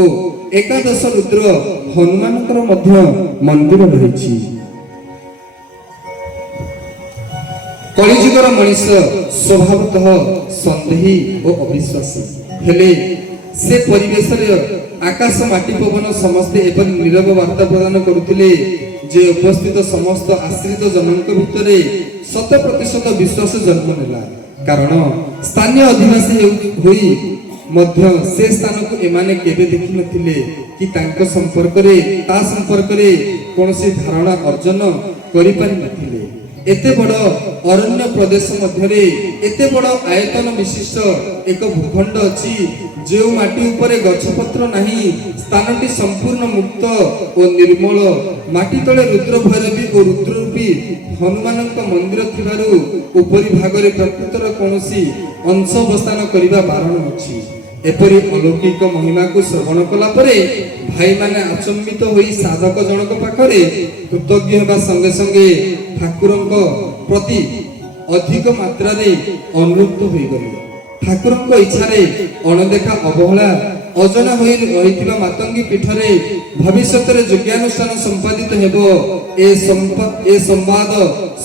ଏକାଦଶ ରୁଦ୍ର ହନୁମାନଙ୍କର ମଧ୍ୟ ମନ୍ଦିର ରହିଛି। କଳିଯୁଗର ମଣିଷ ସ୍ୱଭାବତଃ ସନ୍ଦେହୀ ଓ ଅବିଶ୍ୱାସୀ। ହେଲେ ସେ ପରିବେଶରେ ଆକାଶ ମାଟି ପବନ ସମସ୍ତେ ଏପରି ନିରବ ବାର୍ତ୍ତା ପ୍ରଦାନ କରୁଥିଲେ ଯେ ଉପସ୍ଥିତ ସମସ୍ତ ଆଶ୍ରିତ ଜନଙ୍କ ଭିତରେ 100% ବିଶ୍ୱାସ ଜନ୍ମ ନେଲା। କାରଣ ସ୍ଥାନୀୟ ଅଧିବାସୀ ହୋଇ ମଧ୍ୟ ସେ ସ୍ଥାନକୁ ଏମାନେ କେବେ ଦେଖିନଥିଲେ କି ତାଙ୍କ ସମ୍ପର୍କରେ କୌଣସି ଧାରଣା ଅର୍ଜନ କରିପାରିନଥିଲେ। ଏତେ ବଡ଼ ଅରଣ୍ୟ ପ୍ରଦେଶ ମଧ୍ୟରେ ଏତେ ବଡ଼ ଆୟତନ ବିଶିଷ୍ଟ ଏକ ଭୂଖଣ୍ଡ ଅଛି ଯେଉଁ ମାଟି ଉପରେ ଗଛପତ୍ର ନାହିଁ ସ୍ଥାନଟି ସମ୍ପୂର୍ଣ୍ଣ ମୁକ୍ତ ଓ ନିର୍ମଳ। ମାଟି ତଳେ ରୁଦ୍ର ଭୈରବୀ ଓ ରୁଦ୍ରରୂପୀ ହନୁମାନଙ୍କ ମନ୍ଦିର ଥିବାରୁ ଉପରି ଭାଗରେ ପ୍ରକୃତର କୌଣସି ଅଂଶ ଅବସ୍ଥାନ କରିବା ବାରଣ ଅଛି। ଏପରି ଅଲୌକିକ ମହିମାକୁ ଶ୍ରବଣ କଲା ପରେ ଭାଇମାନେ ଆଚମ୍ବିତ ହୋଇ ସାଧକ ଜଣକ ପାଖରେ କୃତଜ୍ଞ ହେବା ସଙ୍ଗେ ସଙ୍ଗେ ଠାକୁରଙ୍କ ପ୍ରତି ଅଧିକ ମାତ୍ରାରେ ଅନୁରକ୍ତ ହୋଇଗଲେ। ଠାକୁରଙ୍କ ଇଚ୍ଛାରେ ଅଣଦେଖା ଅବହେଳା ଅଜଣା ହୋଇ ରହିଥିବା ମାତଙ୍ଗୀ ପୀଠରେ ଭବିଷ୍ୟତରେ ଯଜ୍ଞାନୁଷ୍ଠାନ ସମ୍ପାଦିତ ହେବ ଏ ସମ୍ବାଦ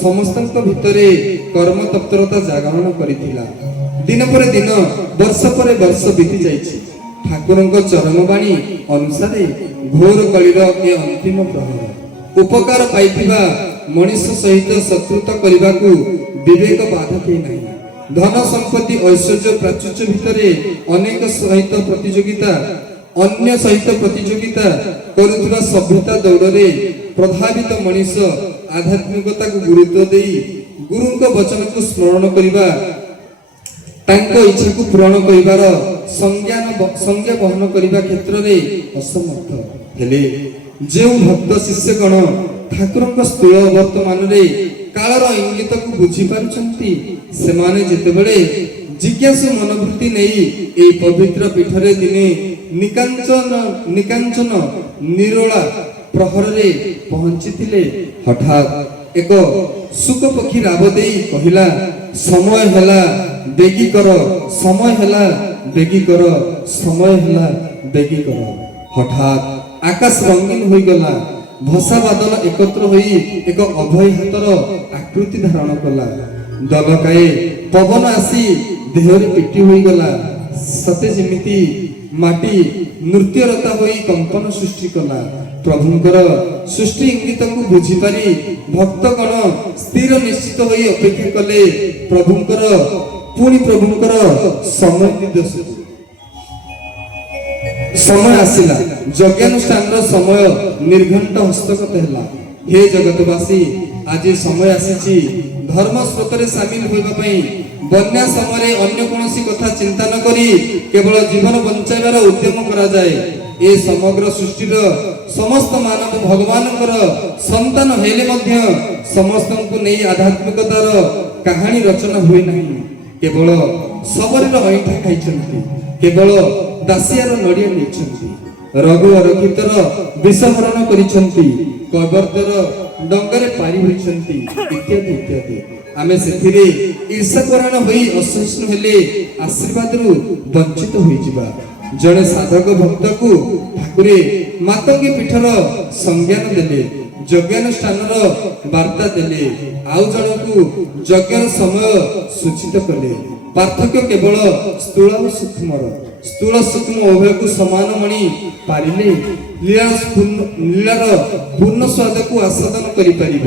ସମସ୍ତଙ୍କ ଭିତରେ କର୍ମତତ୍ପରତା ଜାଗରଣ କରିଥିଲା। ଦିନ ପରେ ଦିନ ବର୍ଷ ପରେ ବର୍ଷ ବିତି ଯାଇଛି। ଠାକୁରଙ୍କ ଚରମବାଣୀ ଅନୁସାରେ ଘୋର କଳିର ଏ ଅନ୍ତିମ ପ୍ରହର। ଉପକାର ପାଇଥିବା ମଣିଷ ସହିତ ଶତ୍ରୁତା କରିବାକୁ ବିବେକ ବାଧା ଦେଇ ନାହିଁ। ଧନ ସମ୍ପତ୍ତି ଐଶ୍ୱର୍ଯ୍ୟ ପ୍ରାଚୁର୍ଯ୍ୟ ଭିତରେ ଅନ୍ୟ ସହିତ ପ୍ରତିଯୋଗିତା କରୁଥିବା ସଭ୍ୟତା ଦୌଡ଼ରେ ପ୍ରଭାବିତ ମଣିଷ ଆଧ୍ୟାତ୍ମିକତାକୁ ଗୁରୁତ୍ୱ ଦେଇ ଗୁରୁଙ୍କ ବଚନକୁ ସ୍ମରଣ କରିବା ତାଙ୍କ ଇଚ୍ଛାକୁ ପୂରଣ କରିବାର ସଂଜ୍ଞା ବହନ କରିବା କ୍ଷେତ୍ରରେ ଅସମର୍ଥ ହେଲେ ଯେଉଁ ଭକ୍ତ ଶିଷ୍ୟଗଣ ଠାକୁରଙ୍କ ସ୍ଥୂଳ ବର୍ତ୍ତମାନରେ କାଳର ଇଙ୍ଗିତକୁ ବୁଝିପାରୁଛନ୍ତି ସେମାନେ ଯେତେବେଳେ ଜିଜ୍ଞାସୁ ମନୋବୃତ୍ତି ନେଇ ଏହି ପବିତ୍ର ପୀଠରେ ଦିନେ ନିକାଞ୍ଚନ ନିରୋଳା ପ୍ରହରରେ ପହଞ୍ଚିଥିଲେ ହଠାତ୍ ଏକ ସୁକ ପକ୍ଷୀ ରାବ ଦେଇ କହିଲା, ସମୟ ହେଲା ବେଗି କର, ସମୟ ହେଲା ବେଗି କର, ସମୟ ହେଲା ବେଗି କର। ହଠାତ୍ ଆକାଶ ରଙ୍ଗୀନ ହୋଇଗଲା। ଭସା ବାଦଲ ଏକତ୍ର ହୋଇ ଏକ ଅଭୟ ହାତର ଆକୃତି ଧାରଣ କଲା। ଦଲକାଏ ପବନ ଆସି ଦେହରେ ପିଟି ହୋଇଗଲା। ସତେ ଯେମିତି ମାଟି ନୃତ୍ୟରତା ହୋଇ କମ୍ପନ ସୃଷ୍ଟି କଲା। ପ୍ରଭୁଙ୍କର ସୃଷ୍ଟି ଇଙ୍ଗିତକୁ ବୁଝିପାରି ଭକ୍ତଗଣ ସ୍ଥିର ନିଶ୍ଚିତ ହୋଇ ଅପେକ୍ଷା କଲେ ପ୍ରଭୁଙ୍କର ସମୟ ନିର୍ଦ୍ଦେଶକୁ। ସମୟ ଆସିଲା। ଯଜ୍ଞାନୁଷ୍ଠାନର ସମୟ ନିର୍ଘଣ୍ଟ ହସ୍ତଗତ ହେଲା। ହେ ଜଗତବାସୀ, ଆଜି ସମୟ ଆସିଛି ଧର୍ମ ସ୍ରୋତରେ ସାମିଲ ହେବା ପାଇଁ। ବନ୍ୟା ସମୟରେ ଅନ୍ୟ କୌଣସି କଥା ଚିନ୍ତା ନ କରି କେବଳ ଜୀବନ ବଞ୍ଚାଇବାର ଉଦ୍ୟମ କରାଯାଏ। ଏ ସମଗ୍ର ସୃଷ୍ଟିର ସମସ୍ତ ମାନବ ଭଗବାନଙ୍କର ସନ୍ତାନ ହେଲେ ମଧ୍ୟ ସମସ୍ତଙ୍କୁ ନେଇ ଆଧ୍ୟାତ୍ମିକତାର କାହାଣୀ ରଚନା ହୁଏ ନାହିଁ। କେବଳ ଶବରୀର ଅଇଁଠା ଖାଇଛନ୍ତି, କେବଳ ଦାସିଆର ନଡ଼ିଆ ନେଇଛନ୍ତି, ରଘୁ ଅରକ୍ଷିତର ବିଷହରଣ କରିଛନ୍ତି, କୈବର୍ତ୍ତର ଡଙ୍ଗାରେ ପାରି ହୋଇଛନ୍ତି, ଇତ୍ୟାଦି ଇତ୍ୟାଦି। ଆମେ ସେଥିରେ ଈର୍ଷାପରାୟଣ ହୋଇ ଅସହିଷ୍ଣୁ ହେଲେ ଆଶୀର୍ବାଦରୁ ବଞ୍ଚିତ ହୋଇଯିବା। ଜଣେ ସାଧକ ଭକ୍ତକୁ ଠାକୁରେ ମାତଙ୍ଗୀ ପୀଠର ସଂଜ୍ଞାନ ଦେଲେ, ଯଜ୍ଞାନୁଷ୍ଠାନର ବାର୍ତ୍ତା ଦେଲେ, ଆଉ ଜଣକୁ ଯଜ୍ଞର ସମୟ ସୂଚିତ କଲେ। ପାର୍ଥକ୍ୟ କେବଳ ସ୍ଥୂଳ ଓ ସୂକ୍ଷ୍ମର। ସ୍ଥୂଳ ସୂକ୍ଷ୍ମ ଉଭୟକୁ ସମାନ ମଣି ପାରିଲେ ଲୀଳାର ପୂର୍ଣ୍ଣ ସ୍ୱାଦକୁ ଆସ୍ୱାଦନ କରିପାରିବ।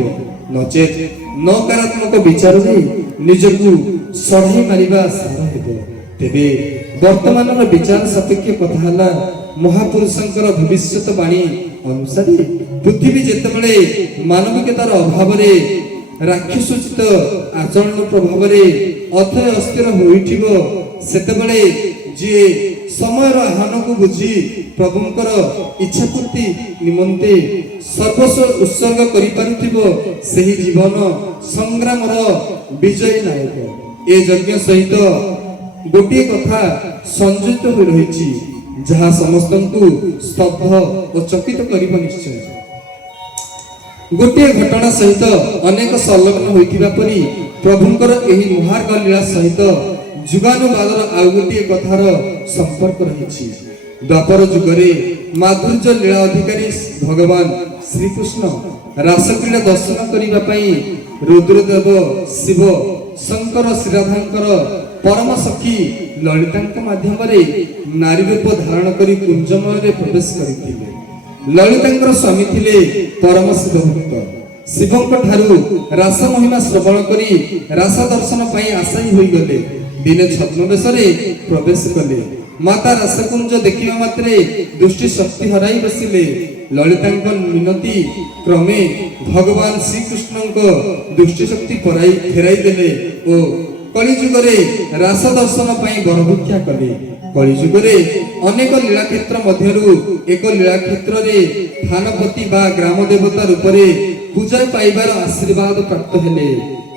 ନଚେତ୍ ନକାରାତ୍ମକ ବିଚାରରେ ନିଜକୁ ସଢ଼ାଇ ମାରିବା ସାର ହେବ। ତେବେ ବର୍ତ୍ତମାନର ବିଚାର ସାପେକ୍ଷ କଥା ହେଲା, ମହାପୁରୁଷଙ୍କର ଭବିଷ୍ୟତ ବାଣୀ ଅନୁସାରେ ପୃଥିବୀ ଯେତେବେଳେ ମାନବିକତାର ଅଭାବରେ ରାକ୍ଷସୋଚିତ ଆଚରଣ ପ୍ରଭାବରେ ଅଥୟ ଅସ୍ଥିର ହୋଇଥିବ, ସେତେବେଳେ ଯିଏ ସମୟର ଆହ୍ୱାନକୁ ବୁଝି ପ୍ରଭୁଙ୍କର ଇଚ୍ଛାପୂର୍ତ୍ତି ନିମନ୍ତେ ସର୍ବସ୍ୱ ଉତ୍ସର୍ଗ କରିପାରୁଥିବ, ସେହି ଜୀବନ ସଂଗ୍ରାମର ବିଜୟୀ ନାୟକ। ଏ ଯଜ୍ଞ ସହିତ ଗୋଟିଏ କଥା ସଂଯୁକ୍ତ ହୋଇ ରହିଛି, ଯାହା ସମସ୍ତଙ୍କୁ ସ୍ତବ୍ଧ ଓ ଚକିତ କରିବ ନିଶ୍ଚୟ। ଗୋଟିଏ ଘଟଣା ସହିତ ଅନେକ ସଂଲଗ୍ନ ହୋଇଥିବା ପରି ପ୍ରଭୁଙ୍କର ଏହି ମହାର୍ଘ ଲୀଳା ସହିତ ଯୁଗାନୁବାଦର ଆଉ ଗୋଟିଏ କଥାର ସମ୍ପର୍କ ରହିଛି। ଦ୍ୱାପର ଯୁଗରେ ମାଧୁର୍ଯ୍ୟ ଲୀଳା ଅଧିକାରୀ ଭଗବାନ ଶ୍ରୀକୃଷ୍ଣ ରାସକ୍ରୀଡ଼ା ଦର୍ଶନ କରିବା ପାଇଁ ରୁଦ୍ରଦେବ ଶିବ ଶଙ୍କର ଶ୍ରୀରାଧାଙ୍କର ପରମ ସଖୀ ଲଳିତାଙ୍କ ମାଧ୍ୟମରେ ନାରୀ ରୂପ ଧାରଣ କରି କୁଞ୍ଜମୟରେ ପ୍ରବେଶ କରିଥିଲେ। ଲଳିତାଙ୍କର ସ୍ୱାମୀ ଥିଲେ ପରମ ଶିବ ଭକ୍ତ। ଶିବଙ୍କ ଠାରୁ ରାସ ମହିମା ଶ୍ରବଣ କରି ରାସ ଦର୍ଶନ ପାଇଁ ଆଶାୟୀ ହୋଇଗଲେ। ଦିନେ ଛଦ୍ମବେଶରେ ପ୍ରବେଶ କଲେ। ମାତା ରାସକୁଞ୍ଜ ଦେଖିବା ମାତ୍ରେ ଦୃଷ୍ଟି ଶକ୍ତି ହରାଇ ବସିଲେ। ଲଳିତାଙ୍କ ମିନତି କ୍ରମେ ଭଗବାନ ଶ୍ରୀକୃଷ୍ଣଙ୍କ ଦୃଷ୍ଟି ଶକ୍ତି ଫେରାଇ ଦେଲେ ଓ କଳିଯୁଗରେ ରାସ ଦର୍ଶନ ପାଇଁ ବର ଭିକ୍ଷା କଲେ। କଳିଯୁଗରେ ଅନେକ ଲୀଳାକ୍ଷେତ୍ର ମଧ୍ୟରୁ ଏକ ଲୀଳାକ୍ଷେତ୍ରରେ ଥାନପତି ବା ଗ୍ରାମ ଦେବତା ରୂପରେ ପୂଜା ପାଇବାର ଆଶୀର୍ବାଦ ପ୍ରାପ୍ତ ହେଲେ।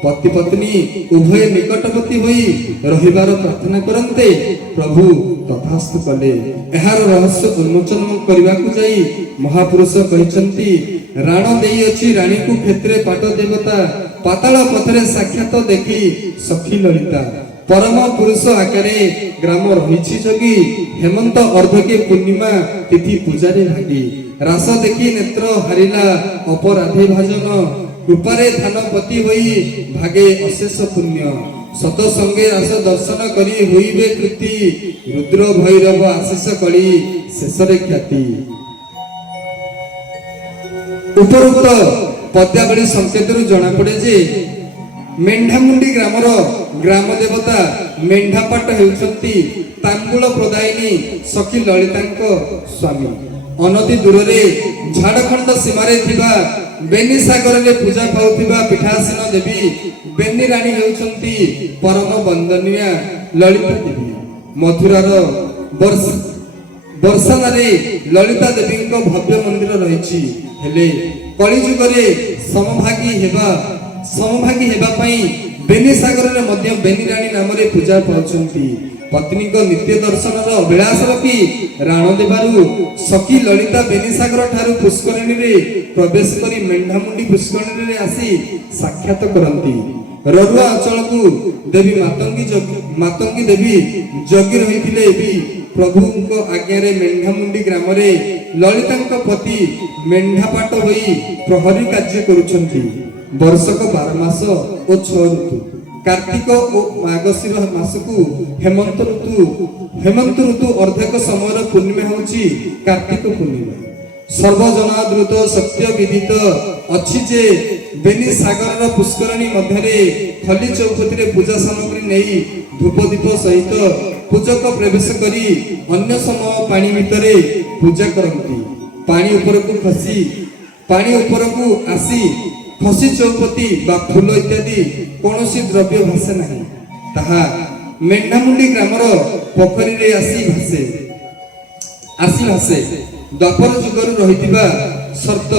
ପତି ପତ୍ନୀ ଉଭୟ ନିକଟବର୍ତ୍ତୀ ହୋଇ ରହିବାର ପ୍ରାର୍ଥନା କରନ୍ତେ ପ୍ରଭୁ ତଥାସ୍ତୁ କଲେ। ଏହାର ରହସ୍ୟ ଉନ୍ମୋଚନ କରିବାକୁ ଯାଇ ମହାପୁରୁଷ କହିଛନ୍ତି, ରାଣ ଦେଇଅଛି ରାଣୀକୁ କ୍ଷେତ୍ରେ ପାଟ ଦେବତା, ପାତାଳ ପଥରେ ସାକ୍ଷାତ ଦେଖି ସଖୀ ଲଳିତା। ପରମ ପୁରୁଷ ଆକାରେ ଗ୍ରାମ ରହିଛି ଯୋଗୀ, ହେମନ୍ତ ଅର୍ଦ୍ଧକେ ପୂର୍ଣ୍ଣିମା ତିଥି ପୂଜାରେ ଭାଗି। ରାସ ଦେଖି ନେତ୍ର ହାରିଲା ଅପରାଧେ ଭାଜନ, କୃପାରେ ଧାନପତି ହୋଇ ଭାଗେ ଅଶେଷ ପୁଣ୍ୟ। ସତସଙ୍ଗେ ରାସ ଦର୍ଶନ କରି ହୋଇବେ ତୃପ୍ତି, ରୁଦ୍ର ଭୈରବ ଆଶିଷ କଳି ଶେଷରେ ଖ୍ୟାତି। ଉପରୋକ୍ତ ପଦ୍ୟାବଳୀ ସଂକେତରୁ ଜଣାପଡେ ଯେ ମେଣ୍ଢାମୁଣ୍ଡି ଗ୍ରାମର ଗ୍ରାମ ଦେବତା ମେଣ୍ଢାପାଟ ହେଉଛନ୍ତି ତାମ୍ବୁଳ ପ୍ରଦାୟିନୀ ସଖୀ ଲଳିତାଙ୍କ ସ୍ୱାମୀ। ଅନତି ଦୂରରେ ଝାଡ଼ଖଣ୍ଡ ସୀମାରେ ଥିବା ବେନି ସାଗରରେ ପୂଜା ପାଉଥିବା ପୀଠାସୀନ ଦେବୀ ବେନି ରାଣୀ ହେଉଛନ୍ତି ପରମ ବନ୍ଦନୀୟା ଲଳିତା ଦେବୀ। ମଥୁରାର ବର୍ଷାନାରେ ଲଳିତା ଦେବୀଙ୍କ ଭବ୍ୟ ମନ୍ଦିର ରହିଛି। ହେଲେ କଳିଯୁଗରେ ସମଭାଗୀ ହେବା ପାଇଁ ବେନି ସାଗରରେ ମଧ୍ୟ ବେନି ରାଣୀ ନାମରେ ପୂଜା ପାଉଛନ୍ତି। ପତ୍ନୀଙ୍କ ନିତ୍ୟ ଦର୍ଶନର ଅଭିଳାଷ ରଖି ରାଣ ଦେବାରୁ ସଖୀ ଲଳିତା ବେନି ସାଗର ଠାରୁ ପୁଷ୍କରିଣୀରେ ପ୍ରବେଶ କରି ମେଣ୍ଢାମୁଣ୍ଡି ପୁଷ୍କରିଣୀରେ ଆସି ସାକ୍ଷାତ କରନ୍ତି। ରରୁଆ ଅଞ୍ଚଳକୁ ଦେବୀ ମାତଙ୍ଗୀ ଦେବୀ ଜଗି ରହିଥିଲେ ବି ପ୍ରଭୁଙ୍କ ଆଜ୍ଞାରେ ମେଣ୍ଢାମୁଣ୍ଡି ଗ୍ରାମରେ ଲଳିତାଙ୍କ ପତି ମେଣ୍ଢାପାଟ ହୋଇ ପ୍ରହରୀ କାର୍ଯ୍ୟ କରୁଛନ୍ତି। ବର୍ଷକ 12 ମାସ ଓ 6 ଋତୁ, କାର୍ତ୍ତିକ ଓ ମାର୍ଗଶିର ମାସକୁ ହେମନ୍ତ ଋତୁ ଅର୍ଦ୍ଧେକ ସମୟର ପୂର୍ଣ୍ଣିମା ହେଉଛି କାର୍ତ୍ତିକ ପୂର୍ଣ୍ଣିମା। ସର୍ବଜନାଦୃତ ସତ୍ୟ ବିଦିତ ଅଛି ଯେ ବେନି ସାଗରର ପୁଷ୍କରିଣୀ ମଧ୍ୟରେ ଖଲି ଚୌପତିରେ ପୂଜା ସାମଗ୍ରୀ ନେଇ ଧୂପ ଦୀପ ସହିତ ପୂଜକ ପ୍ରବେଶ କରି ଅନ୍ୟ ସମୟ ପାଣି ଭିତରେ ପୂଜା କରନ୍ତି। ପାଣି ଉପରକୁ ଆସି ଖସି ଚୌପତି ବା ଫୁଲ ଇତ୍ୟାଦି କୌଣସି ଦ୍ରବ୍ୟ ଭାସେ ନାହିଁ। ତାହା ମେଣ୍ଢାମୁଣ୍ଡି ଗ୍ରାମର ପୋଖରୀରେ ଆସି ଭାସେ। ଦ୍ୱାପର ଯୁଗରୁ ରହିଥିବା ସର୍ତ୍ତ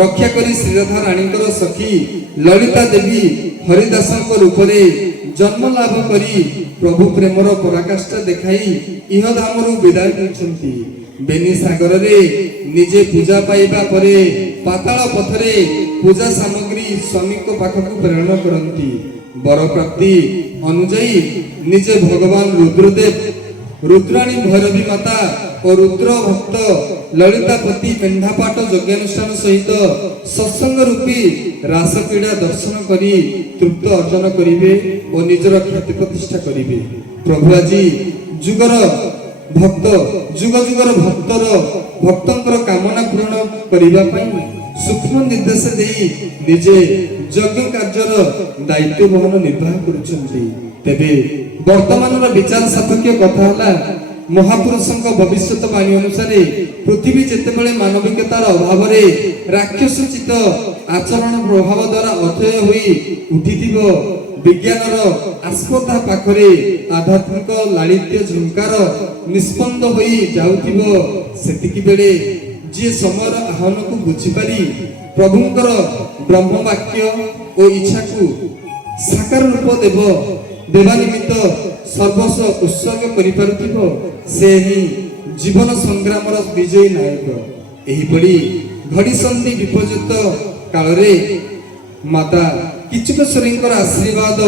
ରକ୍ଷା କରି ଶ୍ରୀରାଧା ରାଣୀଙ୍କର ସଖୀ ଲଳିତା ଦେବୀ ହରିଦାସଙ୍କ ରୂପରେ ଜନ୍ମ ଲାଭ କରି ପ୍ରଭୁ ପ୍ରେମର ପରାକାଷ୍ଠା ଦେଖାଇ ଇହଧାମରୁ ବିଦାୟ ନେଇଛନ୍ତି। ବେନି ସାଗରରେ ନିଜେ ପୂଜା ପାଇବା ପରେ ପାତାଳ ପଥରେ ପୂଜା ସାମଗ୍ରୀ ସ୍ୱାମୀଙ୍କ ପାଖକୁ ପ୍ରେରଣ କରନ୍ତି। ବର ପ୍ରାପ୍ତି ଅନୁଯାୟୀ ନିଜେ ଭଗବାନ ରୁଦ୍ରଦେବ, ରୁଦ୍ରାଣୀ ଭୈରବୀ ମାତା ଓ ରୁଦ୍ର ଭକ୍ତ ଲଳିତାପତି ମେଣ୍ଢାପାଟ ଯଜ୍ଞାନୁଷ୍ଠାନ ସହିତ ସତ୍ସଙ୍ଗ ରୂପୀ ରାସ କ୍ରୀଡ଼ା ଦର୍ଶନ କରି ତୃପ୍ତ ଅର୍ଜନ କରିବେ ଓ ନିଜର ଖ୍ୟାତି ପ୍ରତିଷ୍ଠା କରିବେ। ପ୍ରଭୁ ଆଜି ଯୁଗର ଭକ୍ତଙ୍କର କାମନା ପୂରଣ କରିବା ପାଇଁ ସୂକ୍ଷ୍ମ ନିର୍ଦ୍ଦେଶ ଦେଇ ନିଜେ ଯଜ୍ଞ କାର୍ଯ୍ୟର ଦାୟିତ୍ୱ ବହନ ନିର୍ବାହ କରୁଛନ୍ତି। ତେବେ ବର୍ତ୍ତମାନର ବିଚାର ସାପେକ୍ଷ କଥା ହେଲା, ମହାପୁରୁଷଙ୍କ ଭବିଷ୍ୟତବାଣୀ ଅନୁସାରେ ପୃଥିବୀ ଯେତେବେଳେ ମାନବିକତାର ଅଭାବରେ ରାକ୍ଷସୋଚିତ ଆଚରଣ ପ୍ରଭାବ ଦ୍ୱାରା ଅଥୟ ହୋଇ ଉଠିଥିବ, ବିଜ୍ଞାନର ଆସ୍ପର୍ଦ୍ଧା ପାଖରେ ଆଧ୍ୟାତ୍ମିକ ଲାଳିତ୍ୟ ଝଙ୍କାର ନିଷ୍ପନ୍ଦ ହୋଇ ଯାଉଥିବ, ସେତିକି ବେଳେ ଯିଏ ସମୟର ଆହ୍ୱାନକୁ ବୁଝିପାରି ପ୍ରଭୁଙ୍କର ବ୍ରହ୍ମବାକ୍ୟ ଓ ଇଚ୍ଛାକୁ ସାକାର ରୂପ ଦେବା ନିମିତ୍ତ ସର୍ବସ୍ୱ ଉତ୍ସର୍ଗ କରିପାରୁଥିବ, ସେ ହିଁ ଜୀବନ ସଂଗ୍ରାମର ବିଜୟୀ ନାୟକ। ଏହିଭଳି ଘଡ଼ିସନ୍ଧି ବିପର୍ଯ୍ୟସ୍ତ କାଳରେ ମାତା କିଚକେଶ୍ୱରୀଙ୍କର ଆଶୀର୍ବାଦ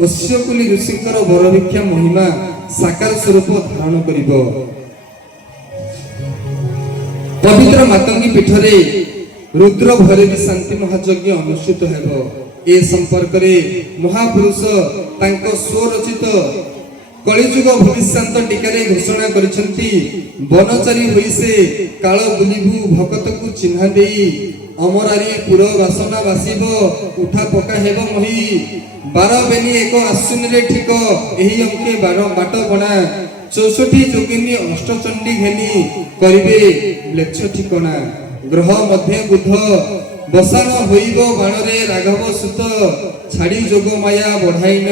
ଓ ଶିବକୁଲି ଋଷିଙ୍କର ବରଭିକ୍ଷା ମହିମା ସାକାର ସ୍ୱରୂପ ଧାରଣ କରିବ। ପବିତ୍ର ମାତଙ୍ଗୀ ପୀଠରେ ରୁଦ୍ର ଭୈରବୀ ଶାନ୍ତି ମହାଯଜ୍ଞ ଅନୁଷ୍ଠିତ ହେବ। ଏ ସମ୍ପର୍କରେ ମହାପୁରୁଷ ତାଙ୍କ ସ୍ୱରଚିତ କଳିଯୁଗ ଭବିଷ୍ୟାନ୍ତ ଟୀକାରେ ଘୋଷଣା କରିଛନ୍ତି। ବନଚାରୀ ହୋଇ ସେ କାଳ ବୁଲିବୁ ଭକତକୁ ଚିହ୍ନା ଦେଇ, ଅମରାରୀ ପୁର ବାସନା ବାସିବ ଉଠା ପକା ହେବ ମହି, 12 ବେନି 1 ଆଶ୍ୱିନରେ ଠିକ ଏହି ଅଙ୍କେ ବାଟ ବଣା, 64 ଯୋଗିନୀ ଅଷ୍ଟଚଣ୍ଡୀ ଘେନି କରିବେ ମ୍ଲେଚ୍ଛ ଠିକଣା। ଗ୍ରହ ମଧ୍ୟ ବୁଧ ବସାଣ ହୋଇବ ବାଣରେ ରାଘବ ସୁତ ଛାଡ଼ି ଯୋଗ ମାୟା ବଢାଇନ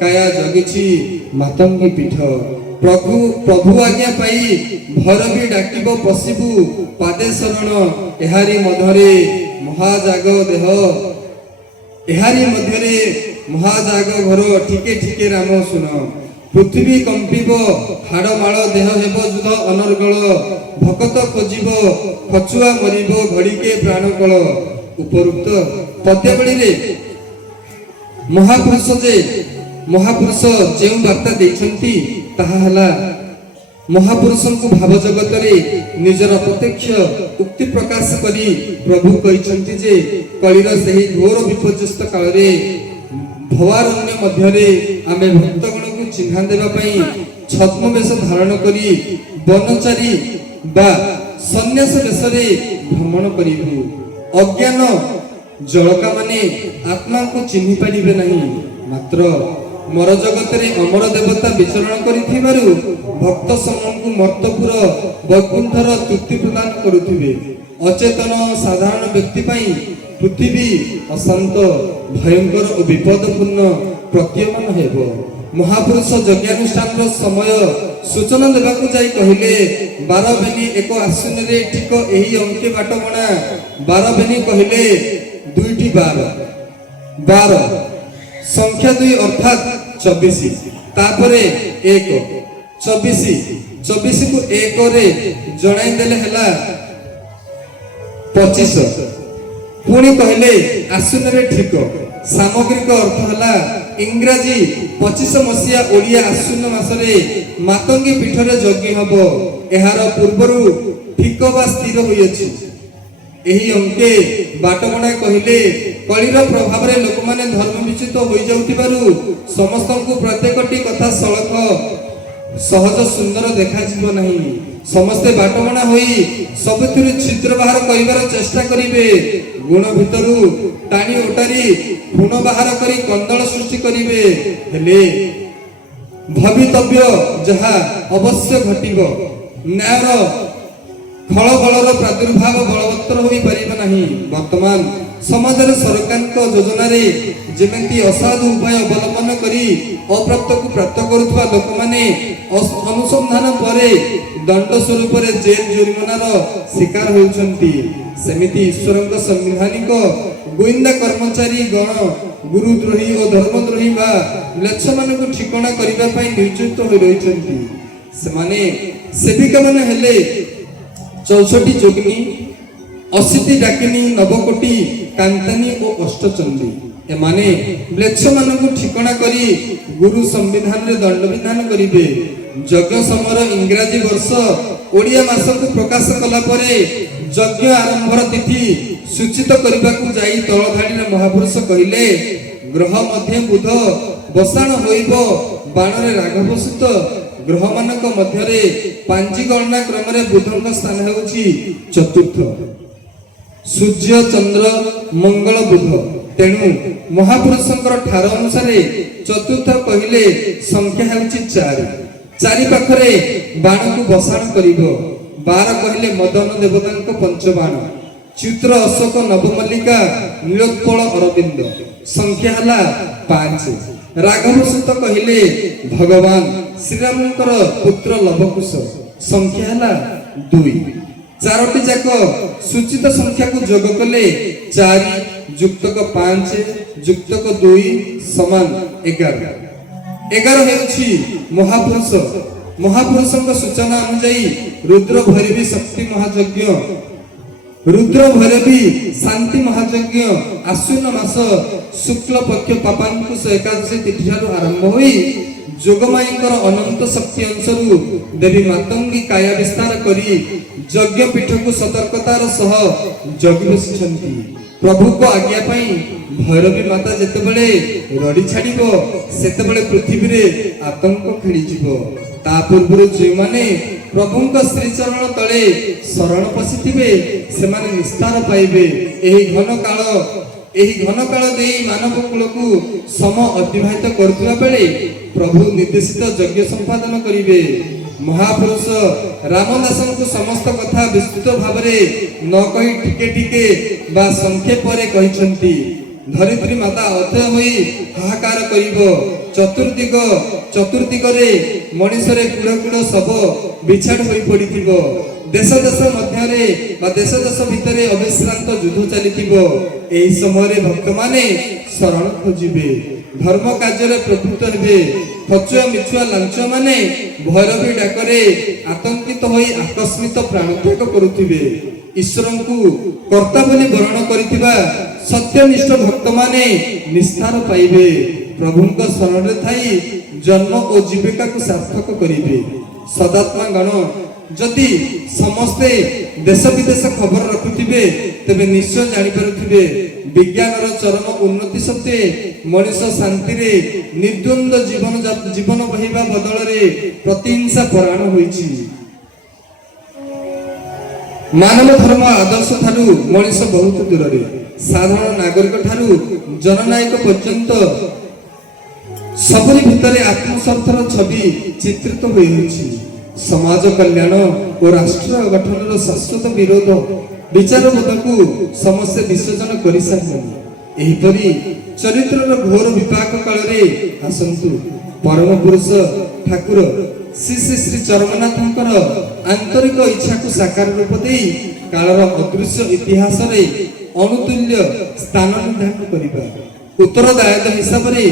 କାୟା ଜଗିଛି ମାତଙ୍ଗୀ ପୀଠ। ପ୍ରଭୁ ଆଜ୍ଞା ପାଇ ଭୈରବୀ ଡାକିବ ପଶିବୁ ପାଦେ ଶରଣ ଏହାରି ମଧ୍ୟରେ ମହାଜାଗ ଦେହ ଏହାରି ମଧ୍ୟରେ ମହାଜାଗ ଘର ଠିକେ ଠିକେ ରାମ ଶୁଣ। ପୃଥିବୀ କମ୍ପିବ ହାଡ଼ମାଳ ଦେହ ହେବ ଯୁଦ୍ଧ ଅନର୍ଗଳ ଭକତ ଖୋଜିବ ଖଚୁଆ ମରିବ ଘଡ଼ିକେ ପ୍ରାଣକଳ। ଉପରୋକ୍ତ ପଦ୍ୟାବଳୀରେ ମହାପୁରୁଷ ଯେଉଁ ବାର୍ତ୍ତା ଦେଇଛନ୍ତି ତାହା ହେଲା ମହାପୁରୁଷଙ୍କୁ ଭାବ ଜଗତରେ ନିଜର ପ୍ରତ୍ୟକ୍ଷ ଉକ୍ତି ପ୍ରକାଶ କରି ପ୍ରଭୁ କହିଛନ୍ତି ଯେ କଳିର ସେହି ଘୋର ବିପର୍ଯ୍ୟସ୍ତ କାଳରେ ଭବାରଣ୍ୟ ମଧ୍ୟରେ ଆମେ ଭକ୍ତଗଣକୁ ଚିହ୍ନା ଦେବା ପାଇଁ ଛଦ୍ମବେଶ ଧାରଣ କରି ବନଚାରୀ ବା ସନ୍ନ୍ୟାସ ବେଶରେ ଭ୍ରମଣ କରିବୁ। ଅଜ୍ଞାନ ଜଳକାମାନେ ଆତ୍ମାଙ୍କୁ ଚିହ୍ନି ପାରିବେ ନାହିଁ, ମାତ୍ର ମର ଜଗତରେ ଅମର ଦେବତା ବିଚରଣ କରିଥିବାରୁ ଭକ୍ତ ସମୂହଙ୍କୁ ମର୍ତ୍ତପୁର ବୈକୁଣ୍ଠର ତୃପ୍ତି ପ୍ରଦାନ କରୁଥିବେ। ଅଚେତନ ସାଧାରଣ ବ୍ୟକ୍ତି ପାଇଁ ପୃଥିବୀ ଅଶାନ୍ତ ଭୟଙ୍କର ଓ ବିପଦପୂର୍ଣ୍ଣ ପ୍ରତୀୟମାନ ହେବ। ମହାପୁରୁଷ ଯଜ୍ଞାନୁଷ୍ଠାନର ସମୟ ସୂଚନା ଦେବାକୁ ଯାଇ କହିଲେ 12 ବେନି 1 ଆଶ୍ୱିନରେ ଠିକ ଏହି ଅଙ୍କେ ବାଟମଣା। 12 ବେନି କହିଲେ 2ଟି 12 ସଂଖ୍ୟା 2 ଅର୍ଥାତ୍ 24 ତାପରେ 1 24 କୁ 1 ରେ ଜଣାଇ ଦେଲେ ହେଲା 25। ପୁଣି କହିଲେ ଆଶ୍ୱିନରେ ଠିକ ସାମଗ୍ରିକ ଅର୍ଥ ହେଲା ଇଂରାଜୀ 25 ମସିହା ଓଡ଼ିଆ ଆଶ୍ୱିନ ମାସରେ ମାତଙ୍ଗୀ ପୀଠରେ ଯଜ୍ଞ ହେବ। ଏହାର ପୂର୍ବରୁ ଠିକ ବା ସ୍ଥିର ହୋଇଅଛି। ଏହି ଅଙ୍କେ ବାଟମଣା କହିଲେ କଳିର ପ୍ରଭାବରେ ଲୋକମାନେ ଧର୍ମବିଚ୍ୟୁତ ହୋଇଯାଉଥିବାରୁ ସମସ୍ତଙ୍କୁ ପ୍ରତ୍ୟେକଟି କଥା ସଳଖ ସହଜ ସୁନ୍ଦର ଦେଖାଯିବ ନାହିଁ। ସମସ୍ତେ ବାଟମଣା ହୋଇ ସବୁଥିରୁ ଛିଦ୍ର ବାହାର କରିବାର ଚେଷ୍ଟା କରିବେ। ଗୁଣ ଭିତରୁ ଟାଣି ଓଟାରି ଗୁଣ ବାହାର କରି କନ୍ଦଳ ସୃଷ୍ଟି କରିବେ। ହେଲେ ଭବିତବ୍ୟ ଯାହା ଅବଶ୍ୟ ଘଟିବ। ନ୍ୟାୟର ଖଳବଳର ପ୍ରାଦୁର୍ଭାବ ବଳବତ୍ତର ହୋଇପାରିବ ନାହିଁ। ବର୍ତ୍ତମାନ ସମାଜରେ ସରକାରଙ୍କ ଯୋଜନାରେ ଯେମିତି ଅସାଧୁ ଉପାୟ ଅବଲମ୍ବନ କରି ଅପ୍ରାପ୍ତକୁ ପ୍ରାପ୍ତ କରୁଥିବା ଲୋକମାନେ ଅନୁସନ୍ଧାନ ପରେ ଦଣ୍ଡ ସ୍ୱରୂପରେ ଜେଲ ଜୋରିମାନାର ଶିକାର ହେଉଛନ୍ତି, ସେମିତି ଈଶ୍ୱରଙ୍କ ସାମ୍ବିଧାନିକ ଗୋଇନ୍ଦା କର୍ମଚାରୀ ଗଣ ଗୁରୁଦ୍ରୋହୀ ଓ ଧର୍ମଦ୍ରୋହୀ ବା ମ୍ଲେଚ୍ଛମାନଙ୍କୁ ଠିକଣା କରିବା ପାଇଁ ନିଯୁକ୍ତ ହୋଇ ରହିଛନ୍ତି। ସେମାନେ ସେବିକାମାନେ ହେଲେ 64 ଯୋଗିନୀ, 80 ଡାକିନୀ, ନବକୋଟି କାନ୍ତାନୀ ଓ ଅଷ୍ଟଚଣ୍ଡୀ। ଏମାନେ ମ୍ଲେଚ୍ଛମାନଙ୍କୁ ଠିକଣା କରି ଗୁରୁ ସମ୍ବିଧାନରେ ଦଣ୍ଡବିଧାନ କରିବେ। ଯଜ୍ଞ ସମୟର ଇଂରାଜୀ ବର୍ଷ ଓଡ଼ିଆ ମାସକୁ ପ୍ରକାଶ କଲା ପରେ ଯଜ୍ଞ ଆରମ୍ଭର ତିଥି ସୂଚିତ କରିବାକୁ ଯାଇ ତଳଧାଡ଼ିର ମହାପୁରୁଷ କହିଲେ ଗ୍ରହ ମଧ୍ୟ ବୁଧ ବସାଣ ହୋଇବ ବାଣରେ ରାଘବ ସୁତ। ଗ୍ରହମାନଙ୍କ ମଧ୍ୟରେ ପାଞ୍ଜି ଗଣନା କ୍ରମରେ ବୁଧଙ୍କ ସ୍ଥାନ ହେଉଛି ଚତୁର୍ଥ। ସୂର୍ଯ୍ୟ ଚନ୍ଦ୍ର ମଙ୍ଗଳ ବୁଧ, ତେଣୁ ମହାପୁରୁଷଙ୍କର ଠାର ଅନୁସାରେ ଚତୁର୍ଥ କହିଲେ ସଂଖ୍ୟା ହେଉଛି 4। 4 ପାଖରେ ବାଣକୁ ବସାଣ କରିବ। 12 କହିଲେ ମଦନ ଦେବତାଙ୍କ ପଞ୍ଚବାଣ, ଚିତ୍ର ଅଶୋକ ନବମଲ୍ଲିକା ନୀଳୋତ୍ପଳ ଅରବିନ୍ଦ, ସଂଖ୍ୟା ହେଲା 5। ରାଘବ ସୁତ କହିଲେ ଭଗବାନ ଶ୍ରୀରାମଙ୍କର ପୁତ୍ର ଲବକୁଶ, ସଂଖ୍ୟା ହେଲା 2। 4ଟି ଯାକ ସୂଚିତ ସଂଖ୍ୟାକୁ ଯୋଗ କଲେ 4 ଯୁକ୍ତକ 5 ଯୁକ୍ତକ 2 ସମାନ 11। 11 ହେଉଛି ମହାପୁରୁଷ। ମହାପୁରୁଷଙ୍କ ସୂଚନା ଅନୁଯାୟୀ ରୁଦ୍ର ଭୈରବୀ ଶକ୍ତି ମହାଯଜ୍ଞ, ରୁଦ୍ର ଭୈରବୀ ଶାନ୍ତି ମହାଯଜ୍ଞ ଆଶ୍ୱିନ ମାସ ଶୁକ୍ଳ ପକ୍ଷ ପାପାଙ୍କୁଶ ଏକାଦଶୀ ତିଥିଠାରୁ ଆରମ୍ଭ ହୋଇ ଯୋଗମାୟୀଙ୍କର ଅନନ୍ତ ଶକ୍ତି ଅଂଶରୁ ଦେବୀ ମାତଙ୍ଗୀ କାୟା ବିସ୍ତାର କରି ଯଜ୍ଞ ପୀଠକୁ ସତର୍କତାର ସହ ଜଗି ବସିଛନ୍ତି। ପ୍ରଭୁଙ୍କ ଆଜ୍ଞା ପାଇଁ ଭୈରବୀ ମାତା ଯେତେବେଳେ ରଡ଼ି ଛାଡ଼ିବ ସେତେବେଳେ ପୃଥିବୀରେ ଆତଙ୍କ ଖେଳିଯିବ। ତା ପୂର୍ବରୁ ଯେଉଁମାନେ ପ୍ରଭୁଙ୍କ ଶ୍ରୀଚରଣ ତଳେ ଶରଣ ପଶିଥିବେ ସେମାନେ ନିସ୍ତାର ପାଇବେ। ଏହି ଘନ କାଳ ଦେଇ ମାନବ କୁଳକୁ ସମ ଅତିବାହିତ କରୁଥିବା ବେଳେ ପ୍ରଭୁ ନିର୍ଦ୍ଦେଶିତ ଯଜ୍ଞ ସମ୍ପାଦନ କରିବେ। ମହାପୁରୁଷ ରାମଦାସଙ୍କୁ ସମସ୍ତ କଥା ବିସ୍ତୃତ ଭାବରେ ନ କହି ଟିକେ ଟିକେ ବା ସଂକ୍ଷେପରେ କହିଛନ୍ତି ଧରିତ୍ରୀ ମାତା ଅଥୟ ହୋଇ ହାହାକାର କରିବ। ଚତୁର୍ଦିଗରେ ମଣିଷରେ କୁଳ କୁଳ ଶବ ବିଛାଡ଼ ହୋଇ ପଡ଼ିଥିବ। ଦେଶ ଦେଶ ମଧ୍ୟରେ ବା ଦେଶ ଦେଶ ଭିତରେ ଅବିଶ୍ରାନ୍ତ ଯୁଦ୍ଧ ଚାଲିଥିବ। ଏହି ସମୟରେ ଭକ୍ତମାନେ ଶରଣ ଖୋଜିବେ, ଧର୍ମ କାର୍ଯ୍ୟରେ ପ୍ରବୃତ୍ତ ହେବେ। ଖଚୁଆ ମିଛୁଆ ଲାଞ୍ଚ ମାନେ ଭୈରବୀ ଡାକରେ ଆତଙ୍କିତ ହୋଇ ଆକସ୍ମିତ ପ୍ରାଣତ୍ୟାଗ କରୁଥିବେ। ଈଶ୍ୱରଙ୍କୁ କର୍ତ୍ତା ବୋଲି ବରଣ କରିଥିବା ସତ୍ୟନିଷ୍ଠ ଭକ୍ତମାନେ ନିସ୍ତାର ପାଇବେ। ପ୍ରଭୁଙ୍କ ଶରଣରେ ଥାଇ ଜନ୍ମ ଓ ଜୀବିକାକୁ ସାର୍ଥକ କରିବେ। ସଦାତ୍ମା ଗଣ ଯଦି ସମସ୍ତେ ଦେଶ ବିଦେଶ ଖବର ରଖୁଥିବେ ତେବେ ନିଶ୍ଚୟ ଜାଣିପାରୁଥିବେ ବିଜ୍ଞାନର ଚରମ ଉନ୍ନତି ସତ୍ତ୍ୱେ ମଣିଷ ଶାନ୍ତିରେ ନିର୍ଦ୍ୱନ୍ଦ୍ୱ ଜୀବନ ବହିବା ବଦଳରେ ପ୍ରତିହିଂସା ପରାୟଣ ହୋଇଛି। ମାନବ ଧର୍ମ ଆଦର୍ଶ ଠାରୁ ମଣିଷ ବହୁତ ଦୂରରେ। ସାଧାରଣ ନାଗରିକ ଠାରୁ ଜନନାୟକ ପର୍ଯ୍ୟନ୍ତ ସବୁରି ଭିତରେ ଆତ୍ମସ୍ୱାର୍ଥର ଛବି ଚିତ୍ରିତ ହୋଇଛି। ସମାଜ କଲ୍ୟାଣ ଓ ରାଷ୍ଟ୍ର ଗଠନର ଶାଶ୍ୱତ ବିରୋଧ ବିଚାରବୋଧକୁ ସମସ୍ତେ ବିସର୍ଜନ କରିସାରିଲେଣି। ଏହିପରି ଚରିତ୍ରର ଘୋର ବିପାକ କାଳରେ ଆସନ୍ତୁ ପରମ ପୁରୁଷ ଠାକୁର ଶ୍ରୀ ଶ୍ରୀ ଶ୍ରୀ ଚରମନାଥଙ୍କର ଆନ୍ତରିକ ଇଚ୍ଛାକୁ ସାକାର ରୂପ ଦେଇ କାଳର ଅଦୃଶ୍ୟ ଇତିହାସରେ ଅନୁତୁଲ୍ୟ ସ୍ଥାନ ନିର୍ଦ୍ଧାରଣ କରିବା। ଉତ୍ତରଦାୟିତ ହିସାବରେ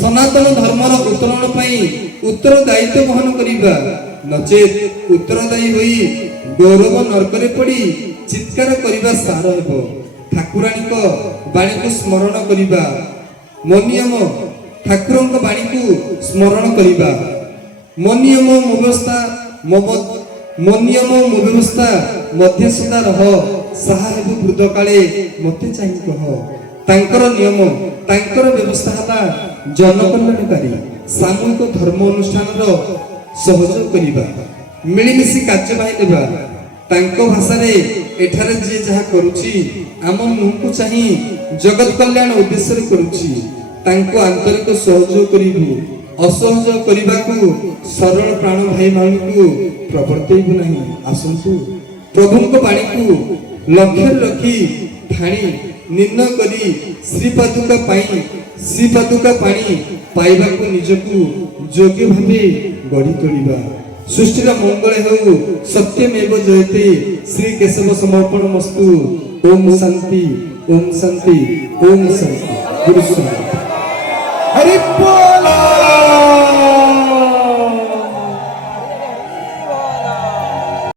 ସନାତନ ଧର୍ମର ଉତ୍ତରଣ ପାଇଁ ଉତ୍ତରଦାୟିତ୍ୱ ବହନ କରିବା। ନଚେତ୍ ଉତ୍ତରଦାୟୀ ହୋଇ ଗୌରବ ନର୍କରେ ପଡ଼ି ଚିତ୍କାର କରିବା ସାର ହେବ। ଠାକୁରାଣୀଙ୍କ ବାଣୀକୁ ସ୍ମରଣ କରିବା। ମୋ ନିୟମ ଠାକୁରଙ୍କ ବାଣୀକୁ ସ୍ମରଣ କରିବା। ମୋ ନିୟମ ମୋ ବ୍ୟବସ୍ଥା ମଧ୍ୟ ସଦା ରହ। ସାହା ହେବୁ ବୃଦ୍ଧ କାଳେ ମୋତେ ଚାହିଁ କହ। ତାଙ୍କର ନିୟମ ତାଙ୍କର ବ୍ୟବସ୍ଥା ହେଲା ଜନକଲ୍ୟାଣକାରୀ। ସାମୂହିକ ଧର୍ମ ଅନୁଷ୍ଠାନର ସହଯୋଗ କରିବା, ମିଳିମିଶି କାର୍ଯ୍ୟବାହୀ ଦେବା। ତାଙ୍କ ଭାଷାରେ ଏଠାରେ ଯିଏ ଯାହା କରୁଛି ଆମ ମୁହଁକୁ ଚାହିଁ ଜଗତ କଲ୍ୟାଣ ଉଦ୍ଦେଶ୍ୟରେ କରୁଛି। ତାଙ୍କୁ ଆନ୍ତରିକ ସହଯୋଗ କରିବୁ। ଅସହଯୋଗ କରିବାକୁ ସରଳ ପ୍ରାଣ ଭାଇ ମାନଙ୍କୁ ପ୍ରବର୍ତ୍ତେଇବୁ ନାହିଁ। ଆସନ୍ତୁ ପ୍ରଭୁଙ୍କ ବାଣୀକୁ ଲକ୍ଷ୍ୟରେ ରଖି ଠାଣି ନିର୍ଣ୍ଣୟ କରି ଶ୍ରୀପାଦୁକା ପାଣି ପାଇବାକୁ ନିଜକୁ ଯୋଗ୍ୟ ଭାବେ ଗଢ଼ି ତୋଳିବା। ସୃଷ୍ଟିର ମଙ୍ଗଳ ହେଉ। ସତ୍ୟମେବ ଜୟତେ। ଶ୍ରୀ କେଶବ ସମର୍ପଣ ମସ୍ତୁ। ଓମ୍ ଶାନ୍ତି, ଓମ୍ ଶାନ୍ତି, ଓମ୍ ଶାନ୍ତି। ଗୁରୁ ଶାନ୍ତି। ହରି